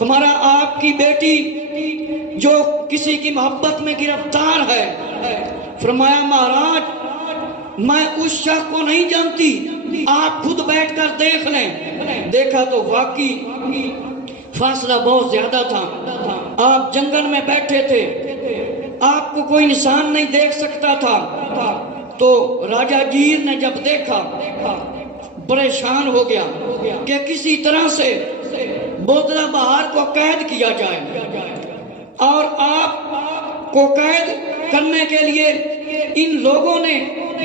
ہمارا آپ کی بیٹی جو کسی کی محبت میں گرفتار ہے۔ فرمایا مہاراج میں اس شخص کو نہیں جانتی، آپ خود بیٹھ کر دیکھ لیں۔ دیکھا تو واقعی فاصلہ بہت زیادہ تھا، آپ جنگل میں بیٹھے تھے، آپ کو کوئی انسان نہیں دیکھ سکتا تھا۔ تو راجہ گیر نے جب دیکھا پریشان ہو گیا کہ کسی طرح سے بودلہ بہار کو قید کیا جائے، اور آپ کو قید کرنے کے لیے ان لوگوں نے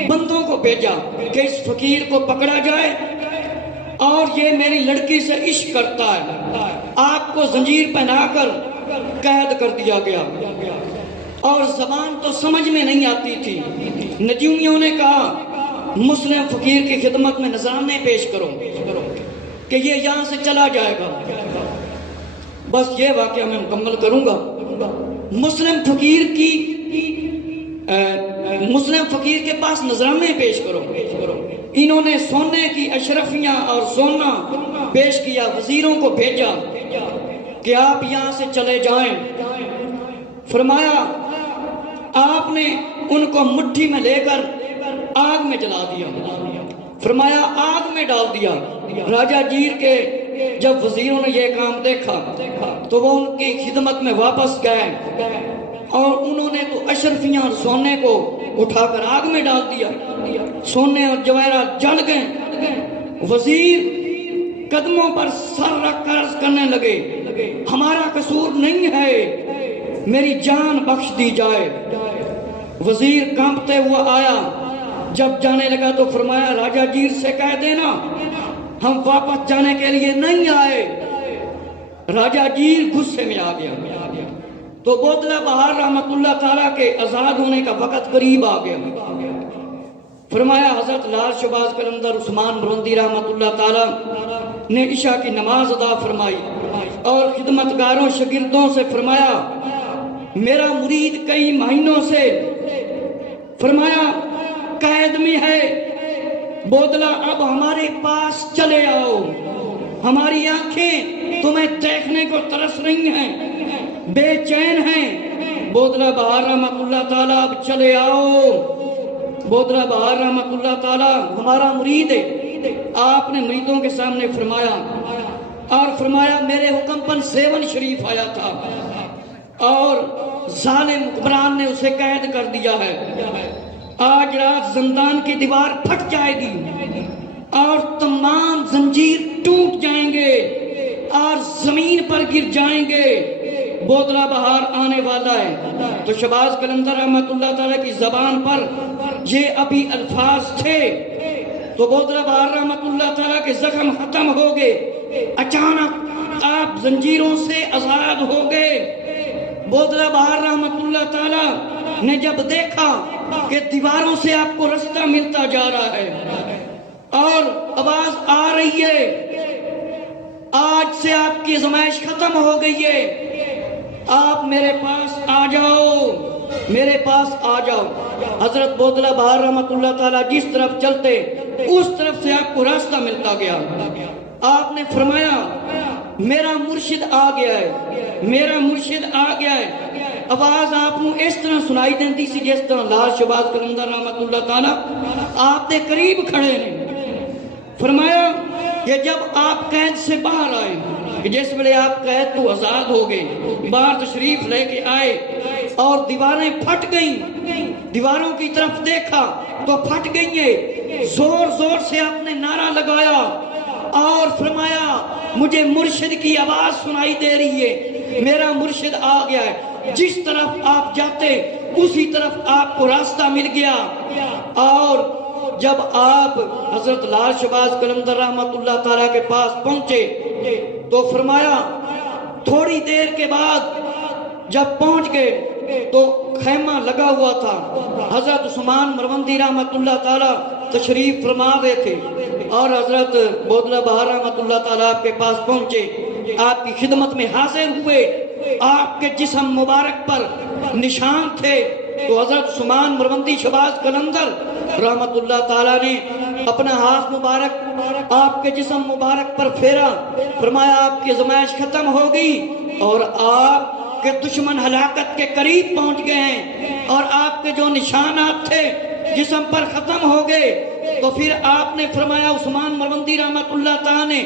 بندوں کو بھیجا کہ اس فقیر کو پکڑا جائے اور یہ میری لڑکی سے عشق کرتا ہے۔ آپ کو زنجیر پہنا کر قید کر دیا گیا، اور زبان تو سمجھ میں نہیں آتی تھی۔ نجومیوں نے کہا مسلم فقیر کی خدمت میں نذرانے پیش کرو کہ یہ یہاں سے چلا جائے گا. بس یہ واقعہ میں مکمل کروں گا. مسلم فقیر کے پاس نذرانے پیش کرو. انہوں نے سونے کی اشرفیاں اور سونا پیش کیا. وزیروں کو بھیجا کہ آپ یہاں سے چلے جائیں. فرمایا آپ نے ان کو مٹھی میں لے کر آگ میں جلا دیا. فرمایا آگ میں ڈال دیا. راجہ جیر کے جب وزیروں نے یہ کام دیکھا تو وہ ان کی خدمت میں واپس گئے اور انہوں نے تو اشرفیاں اور سونے کو اٹھا کر آگ میں ڈال دیا. سونے اور جواہرات جل گئے. وزیر قدموں پر سر رکھ کر عرض کرنے لگے ہمارا قصور نہیں ہے, میری جان بخش دی جائے. وزیر کانپتے ہوا آیا. جب جانے لگا تو فرمایا راجہ جیر سے کہہ دینا ہم واپس جانے کے لیے نہیں آئے. راجہ جیر غصے میں آ گیا. تو بودلہ بہار رحمت اللہ تعالیٰ کے آزاد ہونے کا وقت قریب آ گیا. فرمایا حضرت لال شہباز قلندر عثمان مروندی رحمت اللہ تعالیٰ نے عشاء کی نماز ادا فرمائی اور خدمتگاروں شاگردوں سے فرمایا میرا مرید کئی مہینوں سے فرمایا قید میں ہے. بودلہ اب ہمارے پاس چلے آؤ, ہماری آنکھیں تمہیں دیکھنے کو ترس رہی ہیں, بے چین ہیں. بودلہ بہار رحمت اللہ تعالیٰ اب چلے آؤ. بودلہ بہار رحمت اللہ تعالیٰ ہمارا مرید ہے. آپ نے مریدوں کے سامنے فرمایا اور فرمایا میرے حکم پر سیون شریف آیا تھا اور ظالم حکمران نے اسے قید کر دیا ہے. آج رات زندان کی دیوار پھٹ جائے گی اور تمام زنجیر ٹوٹ جائیں گے اور زمین پر گر جائیں گے. بودلہ بہار آنے والا ہے. تو شہباز قلندر رحمت اللہ تعالیٰ کی زبان پر یہ ابھی الفاظ تھے تو بودلہ بہار رحمت اللہ تعالیٰ کے زخم ختم ہو گئے. اچانک آپ زنجیروں سے آزاد ہو گئے. بودلہ بہار رحمت اللہ تعالیٰ نے جب دیکھا کہ دیواروں سے آپ کو رستہ ملتا جا رہا ہے اور آواز آ رہی ہے آج سے آپ کی آزمائش ختم ہو گئی ہے, آپ میرے پاس آ جاؤ, میرے پاس آ جاؤ. حضرت بودلہ بہار رحمت اللہ تعالیٰ جس طرف چلتے اس طرف سے آپ کو راستہ ملتا گیا. آپ نے فرمایا میرا مرشد آ گیا ہے, میرا مرشد آ گیا ہے. آواز آپ کو اس طرح سنائی دیتی سی جس طرح لال شہباز قلندر رحمت اللہ تعالیٰ آپ کے قریب کھڑے نے. فرمایا کہ جب آپ قید سے باہر آئے کہ جس ویلے آپ قید تو آزاد ہو گئے, باہر تشریف لے کے آئے اور دیواریں پھٹ گئیں, دیواروں کی طرف دیکھا تو پھٹ گئی ہیں. زور زور سے آپ نے نعرہ لگایا اور فرمایا مجھے مرشد کی آواز سنائی دے رہی ہے, میرا مرشد آ گیا ہے. جس طرف آپ جاتے اسی طرف آپ کو راستہ مل گیا. اور جب آپ حضرت لال شہباز قلندر رحمت اللہ تعالیٰ کے پاس پہنچے تو فرمایا تھوڑی دیر کے بعد جب پہنچ گئے تو خیمہ لگا ہوا تھا. حضرت عثمان مروندی رحمت اللہ تعالیٰ تشریف فرما رہے تھے اور حضرت بودلہ بہار رحمت اللہ تعالیٰ آپ کے پاس پہنچے, آپ کی خدمت میں حاضر ہوئے. آپ کے جسم مبارک پر نشان تھے تو حضرت عثمان مروندی شہباز قلندر رحمت اللہ تعالیٰ نے اپنا ہاتھ مبارک آپ کے جسم مبارک پر پھیرا. فرمایا آپ کی آزمائش ختم ہو گئی اور آپ کے دشمن ہلاکت کے قریب پہنچ گئے ہیں اور آپ کے جو نشانات تھے جسم پر ختم ہو گئے. تو پھر آپ نے فرمایا عثمان مروندی رحمت اللہ تعالیٰ نے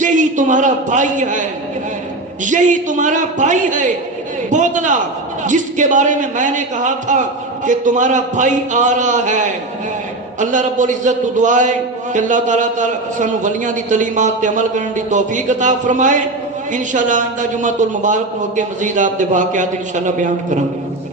یہی تمہارا بھائی ہے, یہی تمہارا بھائی ہے بودلہ جس کے بارے میں نے کہا تھا کہ تمہارا بھائی آ رہا ہے. اللہ رب العزت تو دعا ہے کہ اللہ تعالیٰ سانو ولیاں دی تعلیمات تے عمل کرن دی توفیق عطا فرمائے. انشاءاللہ آئندہ جمعۃ المبارک نو اگے مزید آپ دے واقعات انشاءاللہ بیان کریں گے.